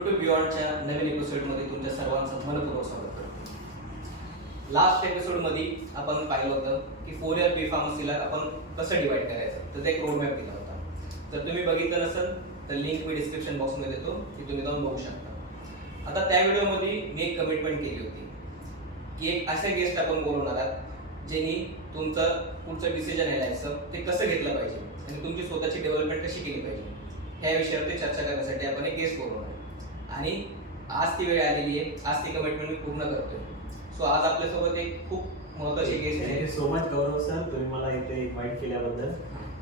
To बियॉन्डच्या नवीन एपिसोडमध्ये तुमच्या सर्वांचं मनपूर्वक स्वागत करतो. लास्ट एपिसोडमध्ये आपण पाहिलं होतं की 4 इयर बी फार्मसीला आपण कसं डिवाइड करायचं, तर ते एक रोड मॅप दिला होता. जर तुम्ही बघितलं नसेल तर लिंक मी डिस्क्रिप्शन बॉक्समध्ये देतो, की तुम्ही जाऊन बघू शकता. आता त्या व्हिडिओमध्ये मी एक कमिटमेंट केली होती की एक असे गेस्ट आपण बोलवणार आहात ज्यांनी तुमचं पुढचं डिसिजन आहे लाईफचं ते कसं घेतलं पाहिजे आणि तुमची स्वतःची डेव्हलपमेंट कशी केली पाहिजे ह्या विषयावरती चर्चा करण्यासाठी आपण एक गेस्ट बोलवणार आहे. आणि आज ती वेळ आलेली आहे, आज ती कमिटमेंट मी पूर्ण करतोय. सो आज आपल्यासोबत एक खूप महत्त्वाची गेस्ट आहे. थँक्यू सो मच गौरव सर, तुम्ही मला इथे इन्व्हाइट केल्याबद्दल.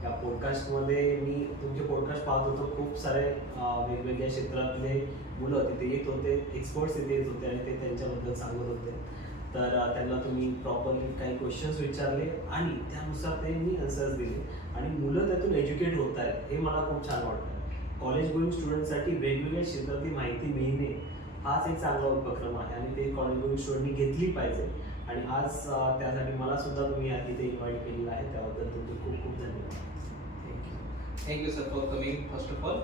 या पॉडकास्टमध्ये मी तुमचे पॉडकास्ट पाहत होतो. खूप सारे वेगवेगळ्या क्षेत्रातले मुलं तिथे येत होते, एक्सपर्ट्स तिथे येत होते आणि ते त्यांच्याबद्दल सांगत होते. तर त्यांना तुम्ही प्रॉपरली काही क्वेश्चन्स विचारले आणि त्यानुसार त्यांनी आन्सर्स दिले आणि मुलं त्यातून एज्युकेट होत आहेत, हे मला खूप छान वाटतं. कॉलेज गोईंग स्टुडंटसाठी वेगवेगळ्या क्षेत्रातली माहिती मिळणे हाच एक चांगला उपक्रम आहे आणि ते कॉलेज गोईंग स्टुडंटनी घेतली पाहिजे. आणि आज त्यासाठी मला सुद्धा तुम्ही इथे इन्व्हाइट केलेलं आहे, त्याबद्दल तुमचे खूप खूप धन्यवाद. Thank you sir for coming first of all.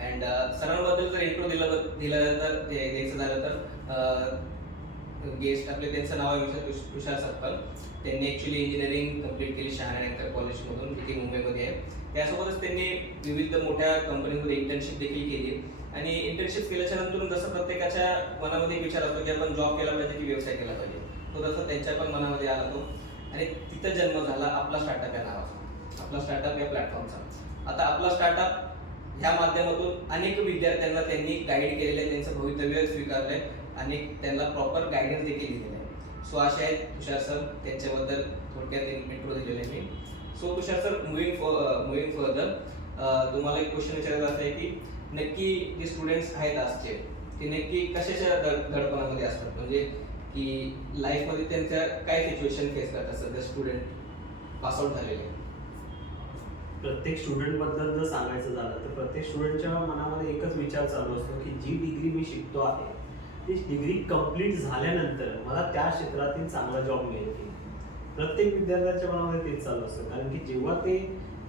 And सरांबद्दल जर इंट्रो दिलं तर द्यायचं झालं तर गेस्ट आपले त्यांचं नाव आहे तुषार सपकाळ. त्यांनी ॲक्च्युली इंजिनिअरिंग कंप्लीट केली शहाणा अँकर कॉलेजमधून, जी मुंबईमध्ये आहे. त्यासोबतच त्यांनी विविध मोठ्या कंपनीमध्ये इंटर्नशिप देखील केली आणि इंटर्नशिप केल्याच्या नंतर जसं प्रत्येकाच्या मनामध्ये विचार असतो की आपण जॉब केला पाहिजे की व्यवसाय केला पाहिजे, तो तसं त्यांच्या पण मनामध्ये आला तो आणि तिथं जन्म झाला आपला स्टार्टअप या नावाचा, आपला स्टार्टअप या प्लॅटफॉर्मचा. आता आपला स्टार्टअप ह्या माध्यमातून अनेक विद्यार्थ्यांना त्यांनी गाईड केलेलं आहे, त्यांचं भवितव्य स्वीकारलं आहे आणि त्यांना प्रॉपर गायडन्स देखील दिलेलं आहे. सो असे आहेत तुषार सर, त्यांच्याबद्दल थोडक्यात इंट्रो दिलेलं आहे मी. सो तुषार सर, मुव्हिंग फर्दर तुम्हाला एक क्वेश्चन विचारायचा असं आहे की नक्की जे स्टुडंट्स आहेत आजचे ते नक्की कशाच्या दडपणामध्ये असतात, म्हणजे की लाईफमध्ये त्यांच्या काय सिच्युएशन फेस करतात सध्या स्टुडंट पासआउट झालेले? प्रत्येक स्टुडंटबद्दल जर सांगायचं झालं तर प्रत्येक स्टुडंटच्या मनामध्ये एकच विचार चालू असतो की जी डिग्री मी शिकतो आहे ती डिग्री कंप्लीट झाल्यानंतर मला त्या क्षेत्रातील चांगला जॉब मिळेल की. प्रत्येक विद्यार्थ्यांच्या मनामध्ये तेच चालू असतं, कारण की जेव्हा ते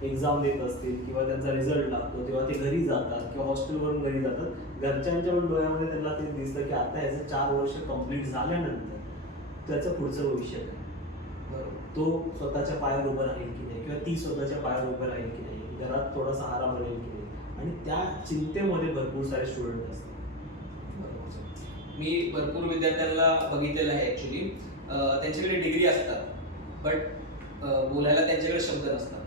एक्झाम देत असतील किंवा त्यांचा रिझल्ट लागतो तेव्हा ते घरी जातात किंवा हॉस्टेलवरून घरी जातात, घरच्यांच्या पण डोळ्यामध्ये त्यांना ते दिसतं की आता याचं 4 वर्ष कंप्लीट झाल्यानंतर त्याचं पुढचं भविष्य काय, बरोबर, तो स्वतःच्या पायावर उभं राहील की नाही किंवा ती स्वतःच्या पायावर उभं राहील की नाही, घरात थोडा सहारा बनेल की नाही, आणि त्या चिंतेमध्ये भरपूर सारे स्टुडंट असतात. मी भरपूर विद्यार्थ्यांना बघितलेलं आहे ॲक्च्युली. त्यांच्याकडे डिग्री असतात बट बोलायला त्यांच्याकडे शब्द नसतात.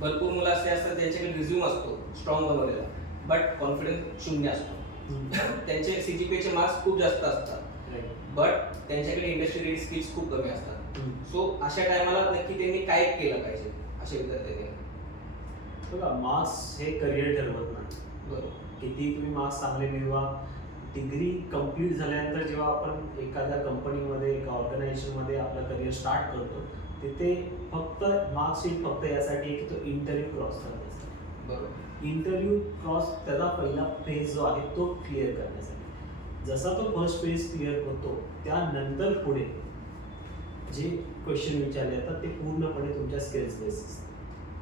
भरपूर मुलं असे असतात त्यांच्याकडे रिझ्यूम असतो स्ट्रॉंग बनवलेला बट कॉन्फिडन्स शून्य असतो. त्यांचे CGPA मार्क्स खूप जास्त असतात बट त्यांच्याकडे इंडस्ट्री स्किल्स खूप कमी असतात. सो अशा टायमाला नक्की त्यांनी काय केलं पाहिजे अशा विद्यार्थ्यांनी? बघा, मार्क्स हे करिअर ठरवत नाही. बरोबर, किती तुम्ही मार्क्स चांगले मिळवा, डिग्री कंप्लीट झाल्यानंतर जेव्हा आपण एखाद्या कंपनीमध्ये एका ऑर्गनायझेशनमध्ये आपलं करिअर स्टार्ट करतो तिथे फक्त मार्क्सशीट फक्त यासाठी की तो इंटरव्ह्यू क्रॉस करण्यासाठी. बरोबर, इंटरव्ह्यू क्रॉस त्याचा पहिला फेज जो आहे तो क्लिअर करण्यासाठी. जसा तो फर्स्ट फेज क्लिअर होतो त्यानंतर पुढे जे क्वेश्चन विचारले जातात ते पूर्णपणे तुमच्या स्किल्स बेस असतात,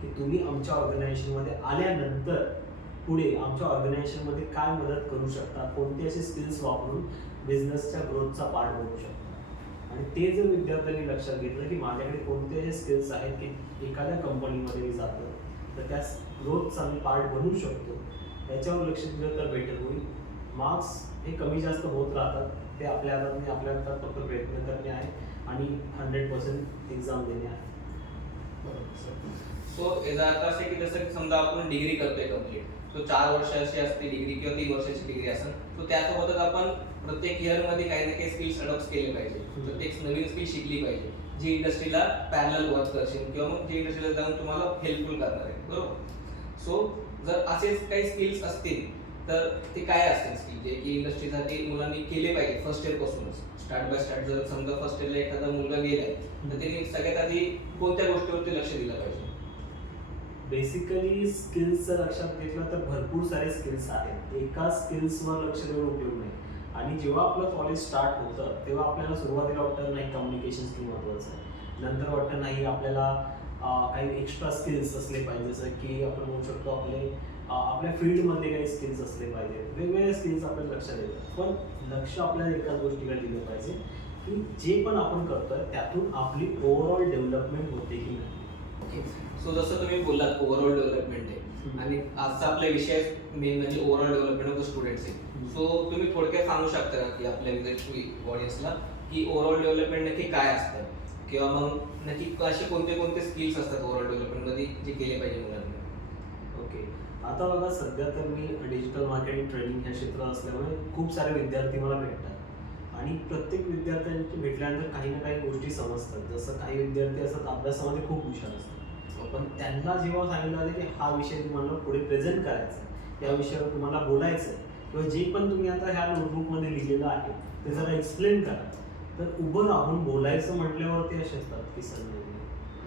की तुम्ही आमच्या ऑर्गनायझेशनमध्ये आल्यानंतर पुढे आमच्या ऑर्गनायझेशनमध्ये काय मदत करू शकता, कोणते असे स्किल्स वापरून बिझनेसच्या ग्रोथचा पार्ट बनवू शकता. आणि ते जर विद्यार्थ्यांनी लक्षात घेतलं की माझ्याकडे कोणते असे स्किल्स आहेत की एखाद्या कंपनीमध्ये मी जातो तर त्या ग्रोथचा मी पार्ट बनवू शकतो, याच्यावर लक्ष दिलं तर बेटर होईल. मार्क्स हे कमी जास्त होत राहतात, ते आपल्या हातात फक्त प्रयत्न करणे आहे आणि 100% एक्झाम देणे आहे. सो याचा अर्थ असा की जसं की समजा आपण डिग्री करतोय कंप्लीट, तो 4 वर्षाची असते डिग्री किंवा 3 वर्षाची डिग्री असेल, तो त्यासोबतच आपण प्रत्येक इयरमध्ये काही ना काही स्किल्स अडॉप्ट केले पाहिजे, प्रत्येक नवीन स्किल शिकली पाहिजे जी इंडस्ट्रीला पॅरलल वर्क करशील किंवा मग जी इंडस्ट्रीला जाऊन तुम्हाला हेल्पफुल करणार आहे. बरोबर. सो जर असेच काही स्किल्स असतील तर ते काय असतील स्किल जे की इंडस्ट्रीसाठी मुलांनी केले पाहिजे फर्स्ट इयर पासूनच? स्टार्ट बाय स्टार्ट जर समजा फर्स्ट इयरला एखादा मुलगा गेलाय तर त्यांनी सगळ्यात आधी कोणत्या गोष्टीवरती लक्ष दिलं पाहिजे? बेसिकली स्किल्स जर लक्षात घेतलं तर भरपूर सारे स्किल्स आहेत, एका स्किल्सवर लक्ष देऊन उपयोग नाही. आणि जेव्हा आपलं कॉलेज स्टार्ट होतं तेव्हा आपल्याला सुरुवातीला वाटतं नाही कम्युनिकेशन स्किल महत्त्वाचं आहे, नंतर वाटतं नाही आपल्याला काही एक्स्ट्रा स्किल्स असले पाहिजे, जसं की आपण म्हणू शकतो आपले आपल्या फील्डमध्ये काही स्किल्स असले पाहिजे, वेगवेगळे स्किल्स आपल्या लक्षात येतात. पण लक्ष आपल्याला एकाच गोष्टीकडे दिलं पाहिजे की जे पण आपण करतोय त्यातून आपली ओव्हरऑल डेव्हलपमेंट होते की नाही. ओके. सो जसं तुम्ही बोललात ओव्हरऑल डेव्हलपमेंट आहे आणि आजचा आपला विषय मेन म्हणजे overall development of the students आहे. सो तुम्ही थोडक्यात सांगू शकता का की आपल्या ऑडियन्सला की ओव्हरऑल डेव्हलपमेंट नक्की काय असतं किंवा मग नक्की असे कोणते स्किल्स असतात ओव्हरऑल डेव्हलपमेंटमध्ये जे केले पाहिजे मुलांनी? ओके, आता बघा सध्या तर मी डिजिटल मार्केटिंग ट्रेनिंग ह्या क्षेत्रात असल्यामुळे खूप सारे विद्यार्थी मला भेटतात आणि प्रत्येक विद्यार्थ्यांची भेटल्यानंतर काही ना काही गोष्टी समजतात. जसं काही विद्यार्थी असतात अभ्यासामध्ये खूप हुशार असतात, पण त्यांना जेव्हा सांगितलं जातं की हा विषय तुम्हाला पुढे प्रेझेंट करायचा आहे, या विषयावर तुम्हाला बोलायचं आहे किंवा जे पण तुम्ही आता ह्या नोटबुकमध्ये लिहिलेलं आहे ते जरा एक्सप्लेन करा, तर उभं राहून बोलायचं म्हटल्यावर ते असे असतात की सर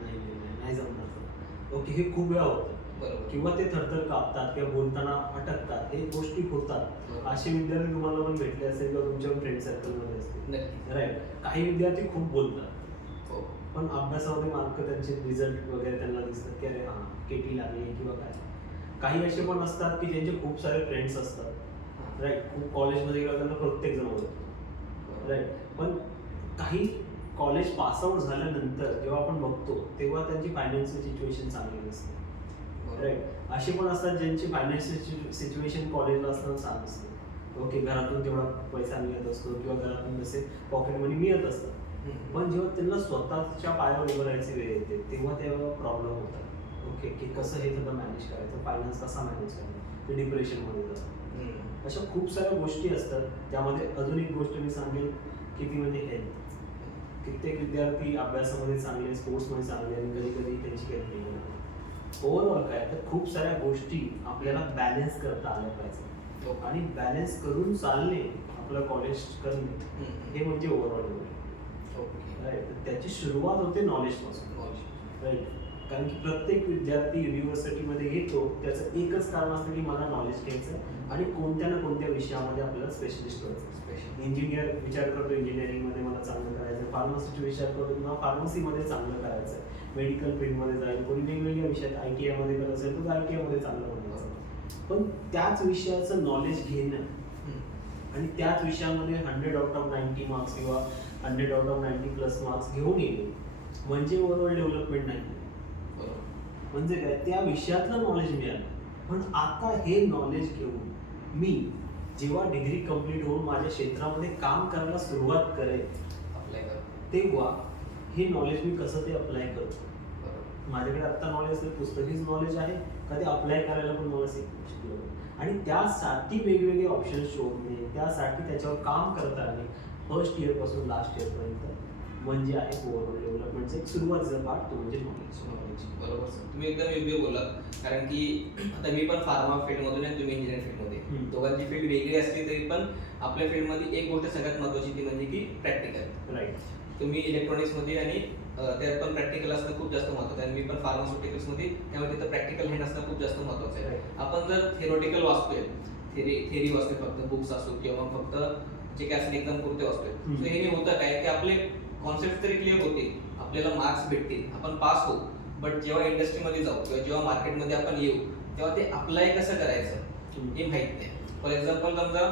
नाही जमणार सर. ओके, हे खूप वेळा होतं. बरोबर. किंवा ते थरथर कापतात किंवा बोलताना अटकतात, हे गोष्टी होतात. असे विद्यार्थी तुम्हाला पण भेटले असेल किंवा तुमच्या फ्रेंड सर्कलमध्ये असतील, नक्की. राईट. काही विद्यार्थी खूप बोलतात हो. पण अभ्यासामध्ये मार्क त्यांचे रिझल्ट वगैरे त्यांना दिसतात की अरे हां केटी लागली किंवा काय. काही असे पण असतात की ज्यांचे खूप सारे फ्रेंड्स असतात, राईट. खूप कॉलेजमध्ये गेला त्यांना प्रत्येक जण ओळखतो, राईट. पण काही कॉलेज पासआउट झाल्यानंतर जेव्हा आपण बघतो तेव्हा त्यांची फायनान्शियल सिच्युएशन चांगली नसते, राईट. असे पण असतात ज्यांची फायनान्शियल सिच्युएशन कॉलेजला असताना चांगली असते. ओके, घरातून तेवढा पैसा मिळत असतो किंवा घरातून जसे पॉकेट मनी मिळत असतात, पण जेव्हा त्यांना स्वतःच्या पायावर उभं राहायची वेळ येते तेव्हा प्रॉब्लेम होतात. ओके, की कसं हे सगळं मॅनेज करायचं, फायनान्स कसा मॅनेज करायचा, ते डिप्रेशनमध्ये जातात. अशा खूप साऱ्या गोष्टी असतात. त्यामध्ये अजून एक गोष्ट मी सांगेन की ती म्हणजे हेल्थ. कित्येक विद्यार्थी अभ्यासामध्ये चांगले, स्पोर्ट्समध्ये चांगले आणि कधी कधी त्यांची हेल्थ नाही. ओव्हरऑल काय तर खूप साऱ्या गोष्टी आपल्याला बॅलन्स करता आल्या पाहिजे आणि बॅलन्स करून चालणे, आपलं कॉलेज करणे, हे म्हणजे ओव्हरऑल राईट. त्याची सुरुवात होते नॉलेजपासून, राईट. कारण की प्रत्येक विद्यार्थी युनिव्हर्सिटीमध्ये येतो त्याचं एकच कारण असतं की मला नॉलेज घ्यायचं आणि कोणत्या ना कोणत्या विषयामध्ये आपल्याला स्पेशलिस्ट व्हायचं. इंजिनियर विचार करतो इंजिनिअरिंगमध्ये मला चांगलं करायचं, फार्मसीचा विचार करतो किंवा फार्मसीमध्ये चांगलं करायचं, मेडिकल फील्डमध्ये जाईल, कोणी वेगवेगळ्या विषयात ITI मध्ये करायचं असेल तर ITI मध्ये चांगलं बनायचं. पण त्याच विषयाचं नॉलेज घेणं आणि त्याच विषयामध्ये 100/90 मार्क्स किंवा 100/90+ मार्क्स घेऊन येणे म्हणजे ओव्हरऑल डेव्हलपमेंट नाही. म्हणजे काय, त्या विषयातलं नॉलेज मिळालं. पण आता हे नॉलेज घेऊन मी जेव्हा डिग्री कंप्लीट होऊन माझ्या क्षेत्रामध्ये काम करायला सुरुवात करेल तेव्हा हे नॉलेज मी कसं ते अप्लाय करतो. माझ्याकडे आत्ता नॉलेज पुस्तकीच नॉलेज आहे का ते अप्लाय करायला पण मला शिकलो आणि त्यासाठी वेगवेगळे ऑप्शन शोधणे, त्यासाठी त्याच्यावर काम करता आले फर्स्ट इयर पासून लास्ट इयर पर्यंत म्हणजे आहे ओव्हरऑल डेव्हलपमेंटचं एक सुरुवातीचा पार्ट, तो म्हणजे नॉलेज. बरोबर सर, तुम्ही एकदम योग्य बोललात. कारण की आता मी पण फार्मा फील्डमधून आहे, तुम्ही इंजिनिअरिंग फील्डमध्ये, दोघांची फील्ड वेगळी असली तरी पण आपल्या फील्डमध्ये एक गोष्ट सगळ्यात महत्त्वाची ती म्हणजे की प्रॅक्टिकल, राईट. तुम्ही इलेक्ट्रॉनिक्समध्ये आणि त्यात पण प्रॅक्टिकल असणं खूप जास्त महत्त्वाचं आहे आणि मी पण फार्मास्युटिकल्समध्ये, त्यामुळे तिथं प्रॅक्टिकल हँड असणं खूप जास्त महत्त्वाचं आहे. आपण जर थेरोटिकल वाचतोय, थेरी वाचतोय फक्त बुक्स असो किंवा फक्त जे काय असेल एक्झाम पुरते वाचतोय, सो हे होतं काय की आपले कॉन्सेप्ट तरी क्लिअर होते, आपल्याला मार्क्स भेटतील, आपण पास होऊ. बट जेव्हा इंडस्ट्रीमध्ये जाऊ किंवा जेव्हा मार्केटमध्ये आपण येऊ तेव्हा ते अप्लाय कसं करायचं हे माहीत नाही. फॉर एक्झाम्पल समजा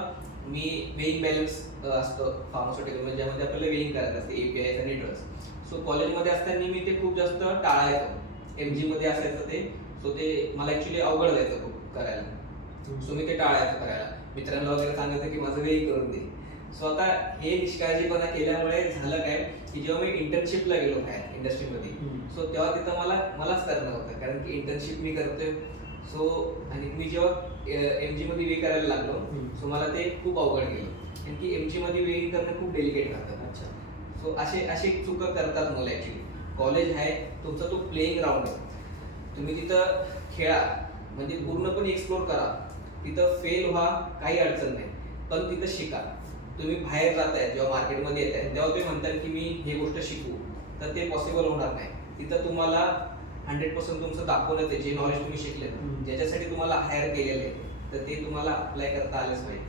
मी वेईंग बॅलन्स असतं फार्मास्युटिकल ज्यामध्ये आपल्याला वेईंग करायचं असते APIs आणि ड्रग्स. सो कॉलेजमध्ये असताना मी ते खूप जास्त टाळायचो. MG मध्ये असायचं ते, सो ते मला ॲक्च्युली अवघड जायचं खूप करायला. सो मी ते टाळायचं करायला, मित्रांना वगैरे सांगायचं की माझं वेईंग करून दे. सो आता हे निष्काळजीपणा केल्यामुळे झालं काय की जेव्हा मी इंटर्नशिपला गेलो बाहेर इंडस्ट्रीमध्ये, सो तेव्हा तिथं मलाच करणं होतं कारण की इंटर्नशिप मी करतोय. सो आणि मी जेव्हा MG मध्ये वेईंग करायला लागलो, सो मला ते खूप अवघड गेलं कारण की MG मध्ये वेईंग करणं खूप डेलिकेट राहतं. अच्छा. सो असे चुका करतात मुलं ॲक्च्युली. कॉलेज आहे तुमचा, तो प्लेइंग ग्राउंड आहे, तुम्ही तिथं खेळा म्हणजे पूर्णपणे एक्सप्लोर करा, तिथं फेल व्हा काही अडचण नाही, पण तिथं शिका. तुम्ही बाहेर जाताय जेव्हा मार्केटमध्ये येत आहे तेव्हा तुम्ही म्हणताल की मी हे गोष्ट शिकू, तर ते पॉसिबल होणार नाही. तिथं तुम्हाला 100% तुमचं दाखवणं ते जे नॉलेज तुम्ही शिकले ज्याच्यासाठी तुम्हाला हायर केलेलं आहे तर ते तुम्हाला अप्लाय करता आलंच पाहिजे.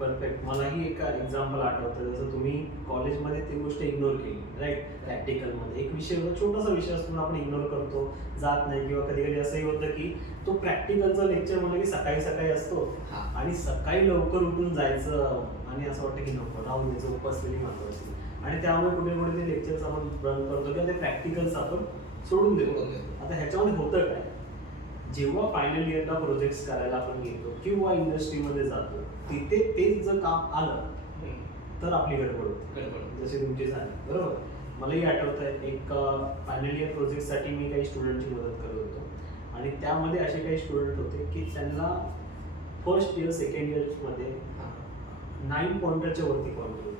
परफेक्ट. मलाही एक एक्झाम्पल आठवतं, जसं तुम्ही कॉलेजमध्ये ती गोष्ट इग्नोर केली राईट. प्रॅक्टिकलमध्ये एक विषय होता, छोटासा विषय असतो आपण इग्नोर करतो, जात नाही. किंवा कधी कधी असंही होतं की तो प्रॅक्टिकलचा लेक्चर म्हणजे की सकाळी सकाळी असतो हा. आणि सकाळी लवकर उठून जायचं आणि असं वाटतं की नको राहून द्यायचं, उपसलेली महत्वाची. आणि त्यामुळे कुठे कुठे ते लेक्चर्स आपण बंद करतो किंवा ते प्रॅक्टिकल्स आपण सोडून देतो. आता ह्याच्यामध्ये होतं काय, जेव्हा फायनल इयरला प्रोजेक्ट्स करायला आपण घेतो किंवा इंडस्ट्रीमध्ये जातो, तिथे तेच जर काम आलं तर आपली गडबड होते, जसे तुमची झाली. बरोबर. मलाही आठवत आहे एक फायनल इयर प्रोजेक्टसाठी मी काही स्टुडंटची मदत करत होतो आणि त्यामध्ये असे काही स्टुडंट होते की त्यांना फर्स्ट इयर सेकंड इयरमध्ये 9 पॉइंटरच्या वरती पॉइंटर होते.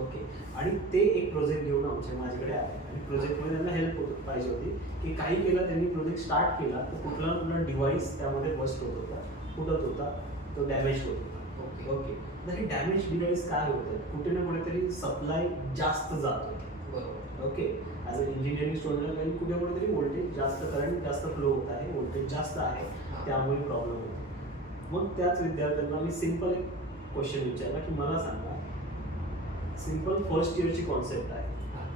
ओके. आणि ते एक प्रोजेक्ट घेऊन माझ्याकडे आले आणि प्रोजेक्टमध्ये त्यांना हेल्प पाहिजे होती की काही केलं त्यांनी. प्रोजेक्ट स्टार्ट केला तर कुठला कुठला डिव्हाइस त्यामध्ये बस्ट होत होता, फुटत होता, तो डॅमेज होत होता. ओके. तर हे डॅमेज डिव्हाइस काय होतं, कुठे ना कुठेतरी सप्लाय जास्त जातो. बरोबर. Okay. As a engineering student कुठे कुठेतरी व्होल्टेज जास्त, करंट जास्त फ्लो होत आहे, व्होल्टेज जास्त आहे, त्यामुळे प्रॉब्लेम होतो. मग त्याच विद्यार्थ्यांना मी सिम्पल एक क्वेश्चन विचारला की मला सांगा, सिम्पल फर्स्ट इयरची कॉन्सेप्ट आहे,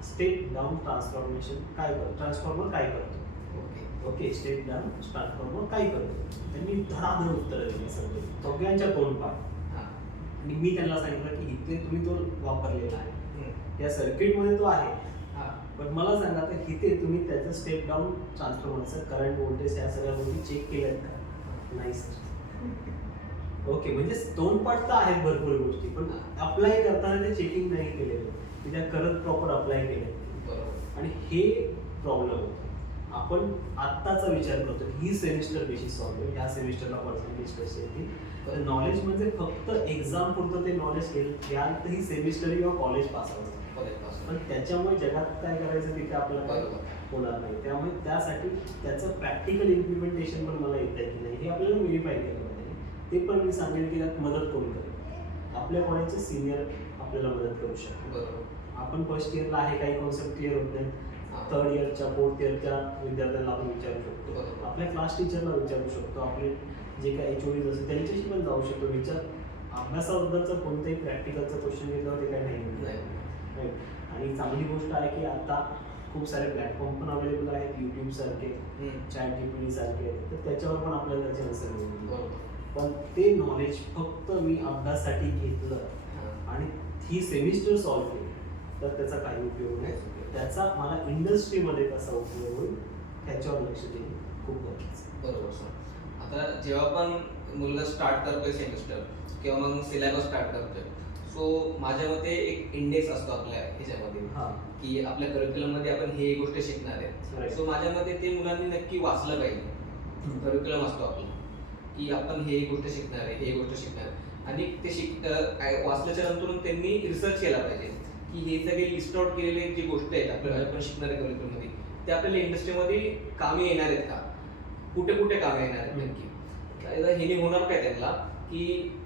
स्टेप डाऊन ट्रान्सफॉर्मेशन काय करतो, ट्रान्सफॉर्मर काय करतो. ओके. स्टेप डाऊन ट्रान्सफॉर्मर काय करतो. त्यांनी धडाधड उत्तर दिली सगळे, सगळ्यांच्या तोंडपाठ. आणि मी त्यांना सांगितलं की इथे तुम्ही तो वापरलेला आहे, त्या सर्किटमध्ये तो आहे, पण मला सांगा तर इथे तुम्ही त्याचं स्टेप डाऊन ट्रान्सफॉर्मरचं करंट, व्होल्टेज या सगळ्या गोष्टी चेक केल्यात का. नाही सर. ओके. म्हणजे तोंडपाठ तर आहेत भरपूर गोष्टी, पण अप्लाय करताना ते चेकिंग नाही केलेलं की त्या करत प्रॉपर अप्लाय केले. आणि हे प्रॉब्लेम होतो. आपण आत्ताचा विचार करतो ही सेमिस्टर बेसिस सॉल्व्ह होईल, ह्या सेमिस्टरला पर्सेंटेज कशी येतील. तर नॉलेज म्हणजे फक्त एक्झाम पुरतं ते नॉलेज घ्याल तर ही सेमिस्टर किंवा कॉलेज पास होतं, पण त्याच्यामुळे जगात काय करायचं तिथे आपल्याला काय होणार नाही. त्यामुळे त्यासाठी त्याचं प्रॅक्टिकल इम्प्लिमेंटेशन पण मला येत आहे की नाही हे आपल्याला व्हेरीफाय केलं पाहिजे. ते पण मी सांगेन की त्यात मदत कोण करेल, आपल्या कॉलेजचे सिनियर आपल्याला मदत करू शकतो. आपण फर्स्ट इयरला आहे, काही कॉन्सेप्ट क्लिअर होत नाही, थर्ड इयरच्या फोर्थ इयरच्या विद्यार्थ्यांना आपण विचारू शकतो, आपल्या क्लास टीचरला विचारू शकतो, आपले जे काही HODs असेल त्यांच्याशी पण जाऊ शकतो. विचार अभ्यासाबद्दलचं कोणत्याही प्रॅक्टिकलचं क्वेश्चन घेतल्यावर ते काही नाही राईट. आणि चांगली गोष्ट आहे की आता खूप सारे प्लॅटफॉर्म पण अवेलेबल आहेत, यूट्यूब सारखे, ChatGPT सारखे, तर त्याच्यावर पण आपल्याला त्याचे आन्सर मिळतील. पण ते नॉलेज फक्त मी अभ्यासासाठी घेतलं आणि ही सेमिस्टर सॉल्व्ह केली तर त्याचा काही उपयोग नाही. त्याचा मला इंडस्ट्रीमध्ये कसा उपयोग होईल ह्याच्यावर लक्ष देणे खूप गरजेचं. बरोबर सर. आता जेव्हा पण मुलगा स्टार्ट करतोय सेमिस्टर किंवा मग सिलेबस स्टार्ट करतोय, सो माझ्या मते एक इंडेक्स असतो आपल्या ह्याच्यामध्ये की आपल्या करिक्युलममध्ये आपण हे गोष्ट शिकणार आहे. सो माझ्या मते ते मुलांनी नक्की वाचलं पाहिजे. करिक्युलम असतो आपला की आपण हे गोष्ट शिकणार आहे, हे गोष्ट शिकणार आहे, आणि ते वाचल्याच्या नंतर त्यांनी रिसर्च केला पाहिजे की हे सगळे लिस्ट आउट केलेले जे गोष्ट आहेत आपल्याला आपण शिकणार आहे करिक्युलममध्ये, ते आपल्याला इंडस्ट्रीमध्ये कामी येणार आहेत का, कुठे कुठे कामी येणार आहेत नक्की. हे होणार काय त्यांना की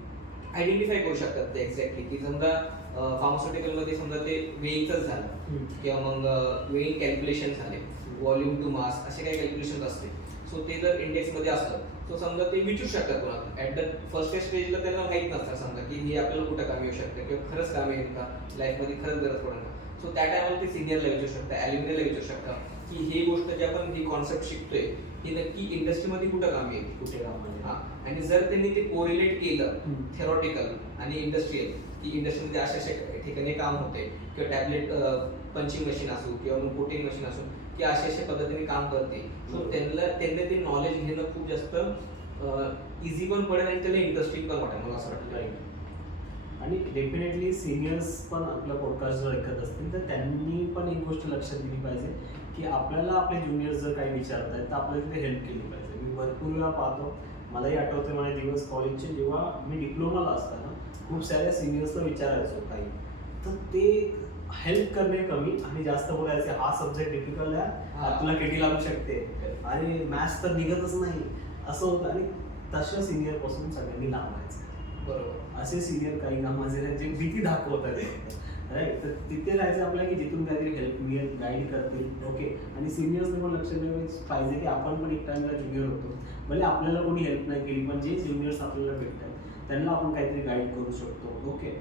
आयडेंटिफाय करू शकतात ते एक्झॅक्टली की समजा फार्मास्युटिकलमध्ये समजा ते वेईंगचंच झालं किंवा मग वेईंग कॅल्क्युलेशन झाले, व्हॉल्यूम टू मास असे काही कॅल्क्युलेशन असते. सो ते जर इंडेक्समध्ये असलं तो समजा ते विचारू शकतात कोणाला ॲट द फर्स्ट स्टेजला, त्यांना माहीत नसतं समजा की हे आपल्याला कुठं कामी येऊ शकतं किंवा खरंच कामी येईल का, लाईफमध्ये खरंच गरज पडेल का. सो त्या टायमाला ते सिनियरला विचारू शकतात, ॲल्युमिनियरला विचारू शकतात की हे गोष्ट जे आपण ही कॉन्सेप्ट शिकतोय ही नक्की इंडस्ट्रीमध्ये कुठं कामी येईल, कुठे कामी. आणि जर त्यांनी ते कोरिलेट केलं थेरॉटिकल आणि इंडस्ट्रियल की इंडस्ट्रीमध्ये अशा अशा ठिकाणी काम होते किंवा टॅबलेट पंचिंग मशीन असो किंवा मग कोटिंग मशीन असो की अशा अशा पद्धतीने काम करते, सो त्यांना ते नॉलेज घेणं खूप जास्त इझी पण पडेल आणि त्याला इंटरेस्टिंग पण वाटेल मला असं वाटतं. आणि डेफिनेटली सिनियर्स पण आपला पॉडकास्ट जर ऐकत असतील तर त्यांनी पण एक गोष्ट लक्षात दिली पाहिजे की आपल्याला आपले ज्युनियर्स जर काही विचारत आहेत तर आपल्याला तिथे हेल्प केली पाहिजे. मी भरपूर वेळा पाहतो, मलाही आठवते माझे दिवस कॉलेजचे, जेव्हा मी डिप्लोमाला असताना खूप साऱ्या सिनियर्सला विचारायचो काही, तर ते हेल्प करणे कमी आणि जास्त बोलायचे हा सब्जेक्ट डिफिकल्ट आहे, तुला केटी लागू शकते आणि मॅथ्स तर निघतच नाही असं होतं. आणि तशा सिनियर पासून सगळ्यांनी लांब राहायचं. बरोबर. असे सिनियर काही कामाचे जे भीती दाखवतात राईट, तर तिथे राहायचं आपल्याला की जिथून काहीतरी हेल्प मिळेल, गाईड करतील. ओके. आणि सिनियर्सने पण लक्ष द्यायला पाहिजे की आपण पण एक टाइमला ज्युनियर होतो, म्हणजे आपल्याला कोणी हेल्प नाही केली, पण जे ज्युनियर्स आपल्याला भेटतात त्यांना आपण काहीतरी गाईड करू शकतो. ओके,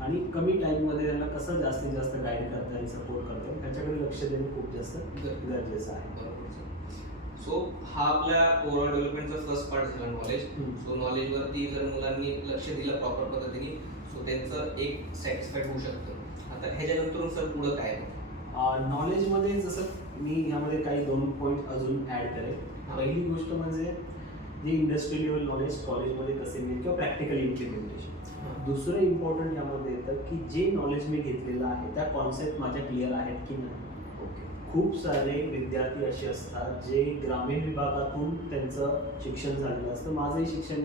आणि कमी टाईममध्ये त्यांना कसं जास्तीत जास्त गाईड करता आणि सपोर्ट करता येईल त्याच्याकडे लक्ष देणं खूप जास्त गरजेचं आहे. बरोबर सर. सो हा आपल्या ओव्हरऑल डेव्हलपमेंटचा फर्स्ट पार्ट झाला नॉलेज. सो नॉलेजवरती जर मुलांनी लक्ष दिलं प्रॉपर पद्धतीने सो त्यांचं एक सॅटिस्फाईड होऊ शकतं. आता ह्याच्यानंतर सर पुढं काय? नॉलेजमध्ये जसं मी ह्यामध्ये काही 2 पॉईंट अजून ॲड करेन. पहिली गोष्ट म्हणजे जे इंडस्ट्री लेवल नॉलेज कॉलेजमध्ये कसे मिळेल किंवा प्रॅक्टिकल इम्प्लिमेंटेशन. दुसरं इम्पॉर्टंट यामध्ये येतं की जे नॉलेज मी घेतलेलं आहे त्या कॉन्सेप्ट माझ्या क्लिअर आहेत की नाही. खूप सारे विद्यार्थी असे असतात जे ग्रामीण विभागातून त्यांचं शिक्षण झालेलं असतं. माझंही शिक्षण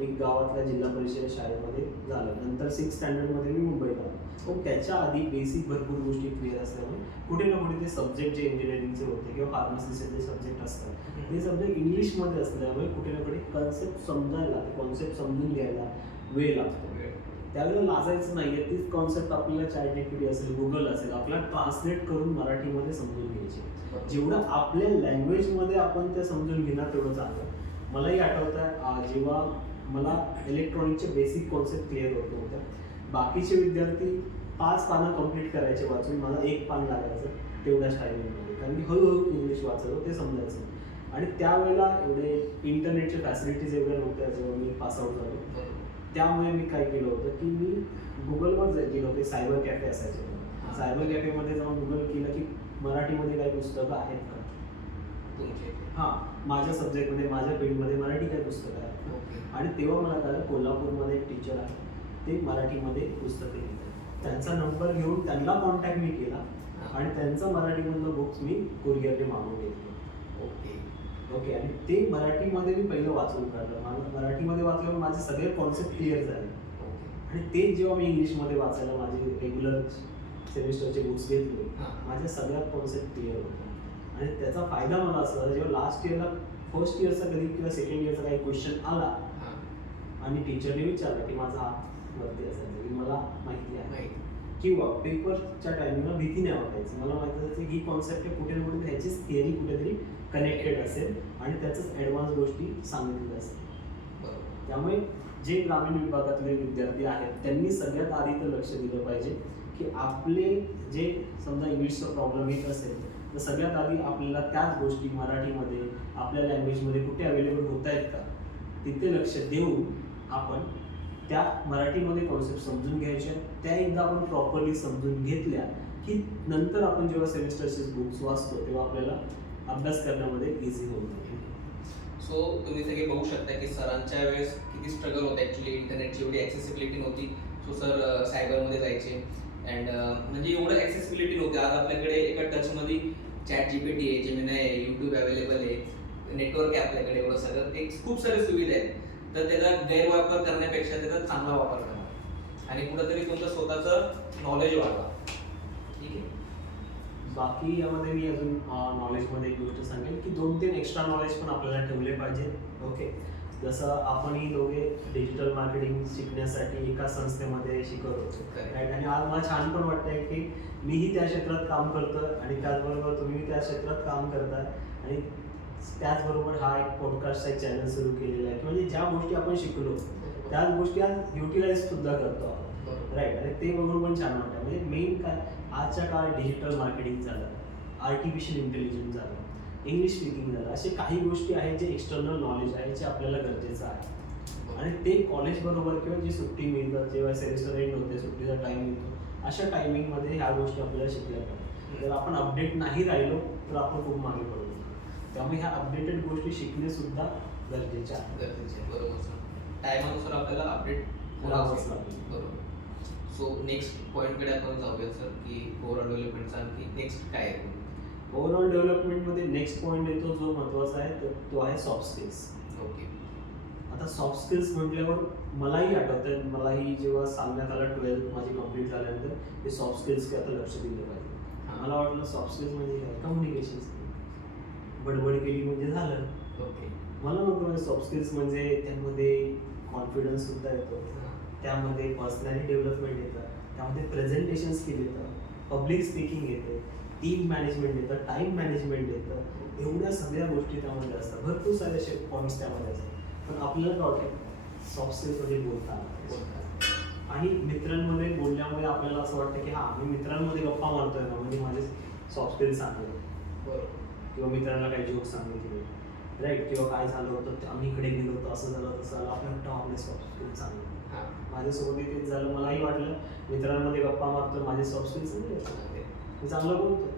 एक गावातल्या जिल्हा परिषद शाळेमध्ये झालं. नंतर 6th स्टँडर्डमध्ये मी मुंबईत आलो. पण त्याच्या आधी बेसिक भरपूर गोष्टी क्लिअर असल्यामुळे कुठे ना कुठे ते सब्जेक्ट जे इंजिनिअरिंगचे होते किंवा फार्मसीचे जे सब्जेक्ट असतात ते सब्जेक्ट इंग्लिशमध्ये असल्यामुळे कुठे ना कुठे कन्सेप्ट समजायला कॉन्सेप्ट समजून घ्यायला वेळ लागतो. त्यावेळेला लाजायचं नाही आहे. तीच कॉन्सेप्ट आपल्याला ChatGPT असेल, गुगल असेल, आपल्याला ट्रान्सलेट करून मराठीमध्ये समजून घ्यायची. जेवढं आपल्या लँग्वेजमध्ये आपण ते समजून घेणार तेवढं चांगलं. मलाही आठवतं आहे जेव्हा मला इलेक्ट्रॉनिकचे बेसिक कॉन्सेप्ट क्लिअर होत होत्या, बाकीचे विद्यार्थी 5 पानं कंप्लीट करायचे वाचून, मला 1 पान लागायचं तेवढ्याच टायमिंगमध्ये, कारण की हळूहळू इंग्लिश वाचायचं ते समजायचं. आणि त्यावेळेला एवढे इंटरनेटच्या फॅसिलिटीज एवढ्या नव्हत्या जेव्हा मी पासआउट झालो. त्यामुळे मी काय केलं होतं की मी गुगलवर गेलो होते. सायबर कॅफे असायचे. सायबर कॅफेमध्ये जाऊन गुगल केलं की मराठीमध्ये काही पुस्तकं आहेत का तुमचे. माझ्या सब्जेक्टमध्ये माझ्या फील्डमध्ये मराठी काही पुस्तकं आहेत. आणि तेव्हा मला कळलं कोल्हापूरमध्ये एक टीचर आहे ते मराठीमध्ये पुस्तकं लिहितात. त्यांचा नंबर घेऊन त्यांना कॉन्टॅक्ट मी केला आणि त्यांचं मराठीमधलं बुक्स मी कुरिअरने मागवून घेतलं. ओके, आणि ते मराठीमध्ये मी पहिलं वाचून काढलं. मला मराठीमध्ये वाचल्यावर माझे सगळे कॉन्सेप्ट क्लिअर झाले. आणि तेच जेव्हा मी इंग्लिशमध्ये वाचायला माझे रेग्युलर सेमिस्टरचे बुक्स घेतले, माझ्या सगळ्या कॉन्सेप्ट क्लिअर होते. आणि त्याचा फायदा मला असा झाला जेव्हा लास्ट इयरला फर्स्ट इयरचा कधी किंवा सेकंड इयरचा काही क्वेश्चन आला आणि टीचरने विचारलं की माझा हात वरती असायचा की मला माहिती आहे, किंवा पेपरच्या टायमिंगला भीती नाही वाटायची. मला माहिती असायचं की ही कॉन्सेप्ट कुठे ना कुठे ह्याचीच थिअरी कुठेतरी कनेक्टेड असेल आणि त्याचंच ॲडव्हान्स गोष्टी सांगितलेल्या असतील. त्यामुळे जे ग्रामीण विभागातले विद्यार्थी आहेत त्यांनी सगळ्यात आधी तर लक्ष दिलं पाहिजे की आपले जे समजा इंग्लिशचा प्रॉब्लेम येत असेल तर सगळ्यात आधी आपल्याला त्याच गोष्टी मराठीमध्ये आपल्या लँग्वेजमध्ये कुठे अवेलेबल होत आहेत का तिथे लक्ष देऊन आपण त्या मराठीमध्ये कॉन्सेप्ट समजून घ्यायच्या. त्या एकदा आपण प्रॉपरली समजून घेतल्या की नंतर आपण जेव्हा सेमिस्टरचे बुक्स वाचतो तेव्हा आपल्याला अभ्यास करण्यामध्ये इझी होऊन जाईल. सो तुम्ही सगळे बघू शकता की सरांच्या वेळेस किती स्ट्रगल होतं. ॲक्च्युली इंटरनेटची एवढी ॲक्सेसिबिलिटी नव्हती. सो सर सायबरमध्ये जायचे अँड म्हणजे एवढं ॲक्सेसिबिलिटी नव्हती. आज आपल्याकडे एका टचमध्ये ChatGPT आहे, जेमिनी आहे, यूट्यूब अवेलेबल आहे, नेटवर्क आहे आपल्याकडे, एवढं सगळं एक खूप सारे सुविधा आहेत. तर त्याचा गैरवापर करण्यापेक्षा त्याचा चांगला वापर करा आणि कुठंतरी तुमचं स्वतःचं नॉलेज वाढवा. ठीक आहे. बाकी यामध्ये मी अजून नॉलेजमध्ये एक गोष्ट सांगेन की 2-3 एक्स्ट्रा नॉलेज पण आपल्याला ठेवले पाहिजे. ओके, जसं आपणही दोघे डिजिटल मार्केटिंग शिकण्यासाठी एका संस्थेमध्ये शिकत होतो, राईट. आणि आज मला छान पण वाटतंय की मीही त्या क्षेत्रात काम करतोय आणि त्याचबरोबर तुम्ही त्या क्षेत्रात काम करताय आणि त्याचबरोबर हा एक पॉडकास्टचा एक चॅनल सुरू केलेला आहे. म्हणजे ज्या गोष्टी आपण शिकलो त्याच गोष्टी आज युटिलाइज सुद्धा करतो आपण, राईट. आणि ते बघून पण छान वाटतं. म्हणजे मेन काय आजच्या काळात डिजिटल मार्केटिंग झालं, आर्टिफिशियल इंटेलिजन्स झालं, इंग्लिश स्पीकिंग झालं, असे काही गोष्टी आहेत जे एक्सटर्नल नॉलेज आहे जे आपल्याला गरजेचं आहे. आणि ते कॉलेजबरोबर किंवा जी सुट्टी मिळतात जेव्हा सेमिस्टर एंड होते, सुट्टीचा टाईम येतो, अशा टायमिंगमध्ये ह्या गोष्टी आपल्याला शिकल्या पाहिजे. जर आपण अपडेट नाही राहिलो तर आपण खूप मागे पडू. त्यामुळे ह्या अपडेटेड गोष्टी शिकणे सुद्धा गरजेचे आहे. बरोबर सर. टायमानुसार आपल्याला अपडेट करावंच लागेल. बरोबर. सो नेक्स्ट पॉईंटकडे आपण जाऊया सर की ओव्हरऑल डेव्हलपमेंटचा आणखी नेक्स्ट काय आहे? ओव्हरऑल डेव्हलपमेंटमध्ये नेक्स्ट पॉईंट येतो जो महत्त्वाचा आहे तो आहे सॉफ्ट स्किल्स. ओके. आता सॉफ्ट स्किल्स म्हटल्यावर मलाही आठवतं, मलाही जेव्हा सांगण्यात आलं 12th माझी कंप्लीट झाल्यानंतर हे सॉफ्ट स्किल्सकडे आता लक्ष दिलं पाहिजे. मला वाटलं सॉफ्ट स्किल्स म्हणजे काय, कम्युनिकेशन स्किल, बडबड केली म्हणजे झालं. ओके. मला नव्हतं सॉफ्ट स्किल्स म्हणजे त्यामध्ये कॉन्फिडन्स सुद्धा येतो, त्यामध्ये पर्सनॅलिटी डेव्हलपमेंट येतं, त्यामध्ये प्रेझेंटेशन स्किल येतं, पब्लिक स्पीकिंग येते, टीम मॅनेजमेंट येतं, टाईम मॅनेजमेंट येतं. एवढ्या सगळ्या गोष्टी त्यामध्ये असतात. भरपूर सारे पॉईंट्स त्यामध्ये असतात. पण आपल्याला काय वाटतं सॉफ्ट स्किल्स म्हणजे बोलताना बोलतात. आणि मित्रांमध्ये बोलल्यामुळे आपल्याला असं वाटतं की हा मी मित्रांमध्ये गप्पा मारतोय ना म्हणजे माझे सॉफ्ट स्किल्स चांगले बरोबर. किंवा मित्रांना काही जोक सांगितले राईट किंवा काय झालं होतं ते आम्ही इकडे गेलो होतो असं झालं तसं झालं आपल्याला वाटतं आपले सॉफ्ट स्किल्स चांगले हां. माझ्यासोबतही तेच झालं मलाही वाटलं मित्रांमध्ये गप्पा मारतोय माझे सॉफ्ट स्किल्स चांगले आहेत. चांगले. मी चांगलं बोलतोय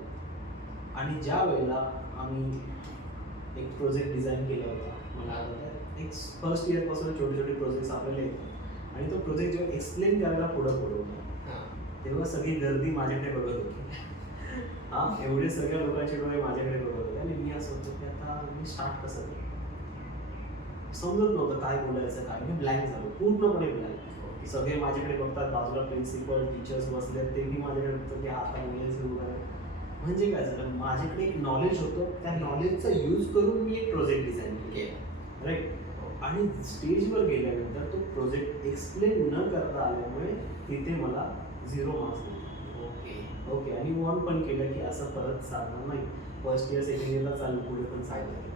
आणि ज्या वेळेला आम्ही एक प्रोजेक्ट डिझाईन केला होता मला आठवतं एक फर्स्ट इयरपासून छोटे छोटे प्रोजेक्ट्स आपल्याला येतात आणि तो प्रोजेक्ट जेव्हा एक्सप्लेन करायला पुढं होता हां. तेव्हा सगळी गर्दी माझ्याकडे बघत होती हा एवढे सगळ्या लोकांचे डोळे माझ्याकडे बघत होते आणि मी असं होतं की आता मी स्टार्ट कसं करू समजत नव्हतं काय बोलायचं काय मी ब्लँक झालो पूर्णपणे ब्लँक सगळे माझ्याकडे बघतात बाजूला प्रिन्सिपल टीचर्स बसले तेही माझ्याकडे बघतात की आता बोलायचं वगैरे म्हणजे काय झालं माझ्याकडे एक नॉलेज होतं त्या नॉलेजचा यूज करून मी एक प्रोजेक्ट डिझाईन केला राईट आणि स्टेजवर गेल्यानंतर तो प्रोजेक्ट एक्सप्लेन न करता आल्यामुळे तिथे मला 0 मार्क्स मिळाले ओके आणि वॉर्न पण केलं की असं परत चालणार नाही फर्स्ट इयर सेकंड इयरला चालू पुढे पण चाललं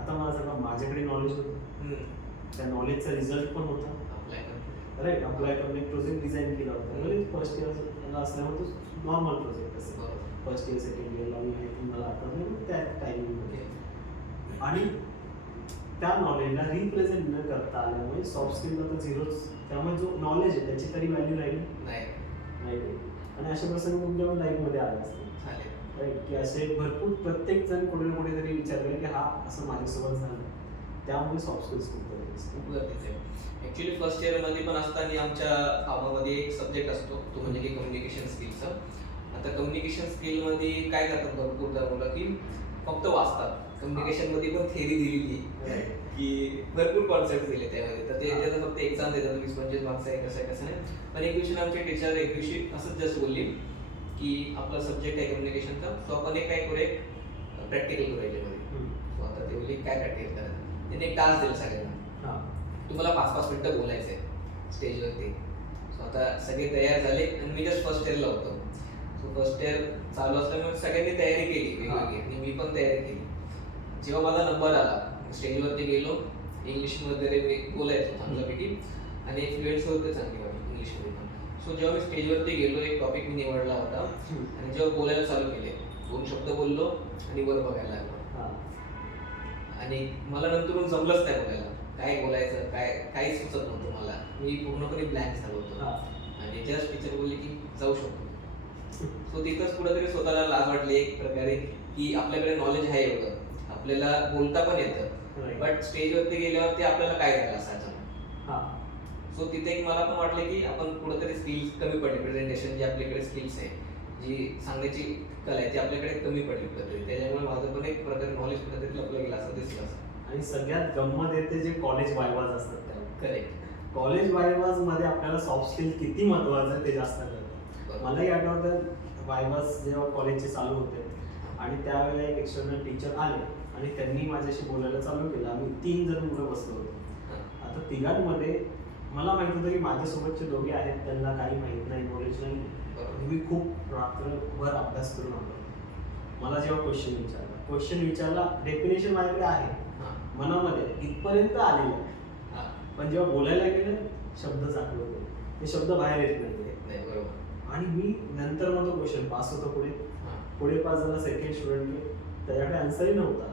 आता मला सांगा माझ्याकडे नॉलेज होतं त्या नॉलेजचा रिझल्ट पण होता अप्लाय करतो. राईट अप्लाय करून एक प्रोजेक्ट डिझाईन केला होता म्हणजे फर्स्ट इयरला असल्यामुळे तो नॉर्मल प्रोजेक्ट असेल बरोबर. फर्स्ट इयर सेकंड इयरला मी मला आठवत नाही त्या टायमिंगमध्ये आणि त्या नॉलेजला रिप्रेझेंट न करता आल्यामुळे सॉफ्ट स्किलला तर झिरोच त्यामुळे जो नॉलेज आहे त्याची तरी व्हॅल्यू राहिली नाही. नाही आणि अशा प्रसंग तुमच्या पण लाईफमध्ये आले असतील चालेल. राईट की असे भरपूर प्रत्येक जण कुठे ना कुठेतरी विचारले की हा असं माझ्यासोबत झालं त्यामुळे सॉफ्ट स्किल्स खूप गरजेचं असतं. खूप गरजेचं आहे. ऍक्च्युली फर्स्ट इयरमध्ये पण असताना आमच्या कामामध्ये एक सब्जेक्ट असतो तो म्हणजे की कम्युनिकेशन स्किलचा. आता कम्युनिकेशन स्किलमध्ये काय करतात भरपूर मुलं की फक्त वाचतात. कम्युनिकेशनमध्ये पण थेरी दिलेली की भरपूर कॉन्सेप्ट दिले त्यामध्ये तर ते त्याचं फक्त एक्झाम देतात 20-25 मार्क्स आहे कसं आहे कसं नाही. पण एक दिवशी आमचे टीचर एक दिवशी असंच जस्ट बोलली की आपला सब्जेक्ट आहे कम्युनिकेशनचा सो आपण एक काय करू एक प्रॅक्टिकल करू याच्यामध्ये. सो आता ते बोलली काय प्रॅक्टिकल करायचं त्यांनी एक टास्क दिला सगळ्यांना तुम्हाला 5-5 मिनिटं बोलायचं आहे स्टेजवरती. सो आता सगळे तयार झाले आणि मी जस्ट फर्स्ट इयरला होतो. सो फर्स्ट इयर चालू असल्यामुळे सगळ्यांनी तयारी केली वेगवेगळी आणि मी पण तयारी केली. जेव्हा माझा नंबर आला स्टेजवरती गेलो इंग्लिशमध्ये मी बोलायचो चांगल्यापैकी आणि फ्लुएन्सी होते चांगली माझी इंग्लिशमध्ये पण. सो जेव्हा मी स्टेजवरती गेलो एक टॉपिक मी निवडला होता आणि जेव्हा बोलायला चालू केले 2 शब्द बोललो आणि वर बघायला लागलो आणि मला नंतरून जमलंच नाही बोलायला काय बोलायचं काय काहीच सुचत नव्हतं मला मी पूर्णपणे ब्लँक झालो होतो आणि जस्ट टीचर बोलली की जाऊ शकतो. सो तिथंच कुठेतरी स्वतःला लाज वाटली एक प्रकारे की आपल्याकडे नॉलेज आहे एवढं आपल्याला बोलता पण येतं बट स्टेजवरती गेल्यावर ते आपल्याला काय झालं असायचं. सो तिथे एक मला पण वाटलं की आपण कुठेतरी स्किल्स कमी पडली प्रेझेंटेशन जी आपल्याकडे स्किल्स आहे जी सांगण्याची कला आहे ती आपल्याकडे कमी पडली कुठेतरी त्याच्यामुळे माझं पण एक प्रकारे नॉलेज कुठेतरी लपलं गेलं असं दिसलं असं. आणि सगळ्यात गंमत येते जे कॉलेज वायवाज असतात त्याला करेक्ट कॉलेज वायवाज मध्ये आपल्याला सॉफ्ट स्किल किती महत्वाचं आहे ते जास्त कळतं. मलाही आठवतं वायवाज जेव्हा कॉलेजचे चालू होते आणि त्यावेळेला एक एक्सटर्नल टीचर आले आणि त्यांनी माझ्याशी बोलायला चालू केलं आम्ही 3 जण मुलं बसलो होतो. आता तिघांमध्ये मला माहित होतं की माझ्यासोबतचे दोघे आहेत त्यांना काही माहित नाही नॉलेज नाही मी खूप रात्रभर अभ्यास करून आलो. मला जेव्हा क्वेश्चन विचारला डेफिनेशन माझ्याकडे आहे मनामध्ये इथपर्यंत आलेलं आहे पण जेव्हा बोलायला गेलं शब्द चाकले होते ते शब्द बाहेर येत नाही बरोबर आणि मी नंतर मग तो क्वेश्चन पास होतो पुढे पास झाला सेकंड स्टुडंट त्याच्याकडे आन्सरही नव्हता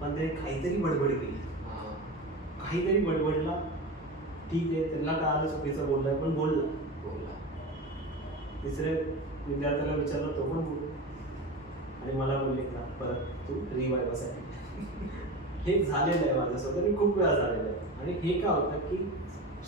पण ते काहीतरी बडबड केली काहीतरी बडबडला ठीक आहे त्यांना कळालं चुकीचं बोललाय पण बोलला तिसऱ्या विद्यार्थ्याला विचारलं तो पण बोलला आणि मला बोलले का परत तू रिवायवासाठी हे झालेलं आहे माझ्यासोबत आणि खूप वेळा झालेलं आहे आणि हे काय होतं की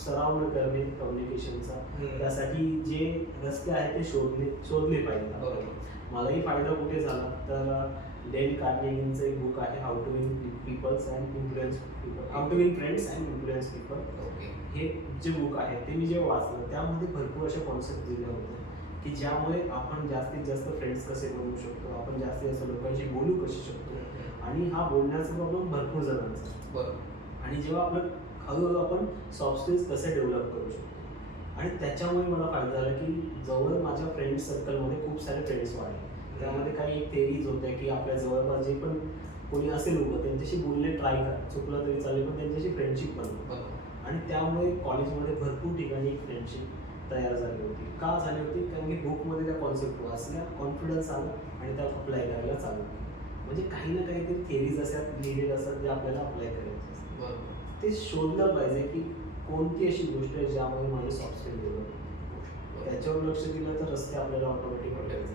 सराव न करणे कम्युनिकेशनचा त्यासाठी जे रस्ते आहेत ते शोधले पाहिजे. बरोबर मलाही फायदा कुठे झाला तर डेल कार्नेगींचं एक बुक आहे how to win peoples and influence people how to win friends and influence people हे जे बुक आहे ते मी जेव्हा वाचलं त्यामध्ये भरपूर अशा कॉन्सेप्ट दिल्या होत्या की ज्यामुळे आपण जास्तीत जास्त फ्रेंड्स कसे बनवू शकतो आपण जास्तीत जास्त लोकांशी बोलू कशी शकतो आणि हा बोलण्याचा प्रॉब्लेम भरपूर जणांचा बरोबर आणि जेव्हा आपण हळूहळू आपण सॉफ्ट स्किल्स कसे डेव्हलप करू शकतो आणि त्याच्यामुळे मला फायदा झाला की जवळ माझ्या फ्रेंड्स सर्कलमध्ये खूप सारे फ्रेंड्स वाढले त्यामध्ये काही एक थेरीज होत्या की आपल्या जवळपास जे पण कोणी असेल उभं त्यांच्याशी बोलणे ट्राय करा, चुकलं तरी चालेल पण त्यांच्याशी फ्रेंडशिप बनवा. बरोबर. आणि त्यामुळे कॉलेजमध्ये भरपूर ठिकाणी एक फ्रेंडशिप तयार झाली होती. का झाली होती? कारण की बुकमध्ये त्या कॉन्सेप्ट वाचल्या, कॉन्फिडन्स आला आणि त्या अप्लाय करायला चालू केलं. म्हणजे काही ना काहीतरी थेरीज असतात लिहिलेले असतात जे आपल्याला अप्लाय करायचे असतात. बरोबर. ते शोधलं पाहिजे की कोणती अशी गोष्ट आहे ज्यामुळे माझे सॉफ्ट स्किल डेव्हलप त्याच्यावर लक्ष दिलं तर रस्ते आपल्याला ऑटोमॅटिक वाटायचे.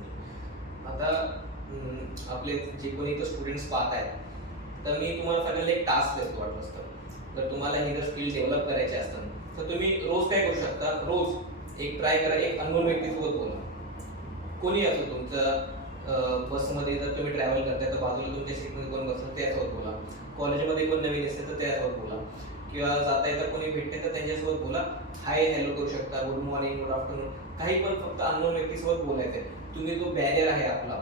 आता आपले जे कोणी इथं स्टुडंट्स पाहत आहेत, तर मी तुम्हाला सगळ्यांना एक टास्क देतो वाटत असतं. तर तुम्हाला ही जर स्किल डेव्हलप करायची असतात तर तुम्ही रोज काय करू शकता, रोज एक ट्राय करा, एक अननोन व्यक्तीसोबत बोला. कोणी असो तुमचं, बसमध्ये जर तुम्ही ट्रॅव्हल करताय तर बाजूला तुमच्या सीटमध्ये कोण बसतं त्यासोबत बोला. कॉलेजमध्ये कोण नवीन असेल तर त्यासोबत बोला, किंवा जाता येता कोणी भेटते तर त्यांच्यासोबत बोला. हाय हॅलो करू शकता, गुड मॉर्निंग, गुड आफ्टरनून, काही पण फक्त अननोन व्यक्तीसोबत बोलायचं आहे. तुम्ही जो बॅरियर आहे आपला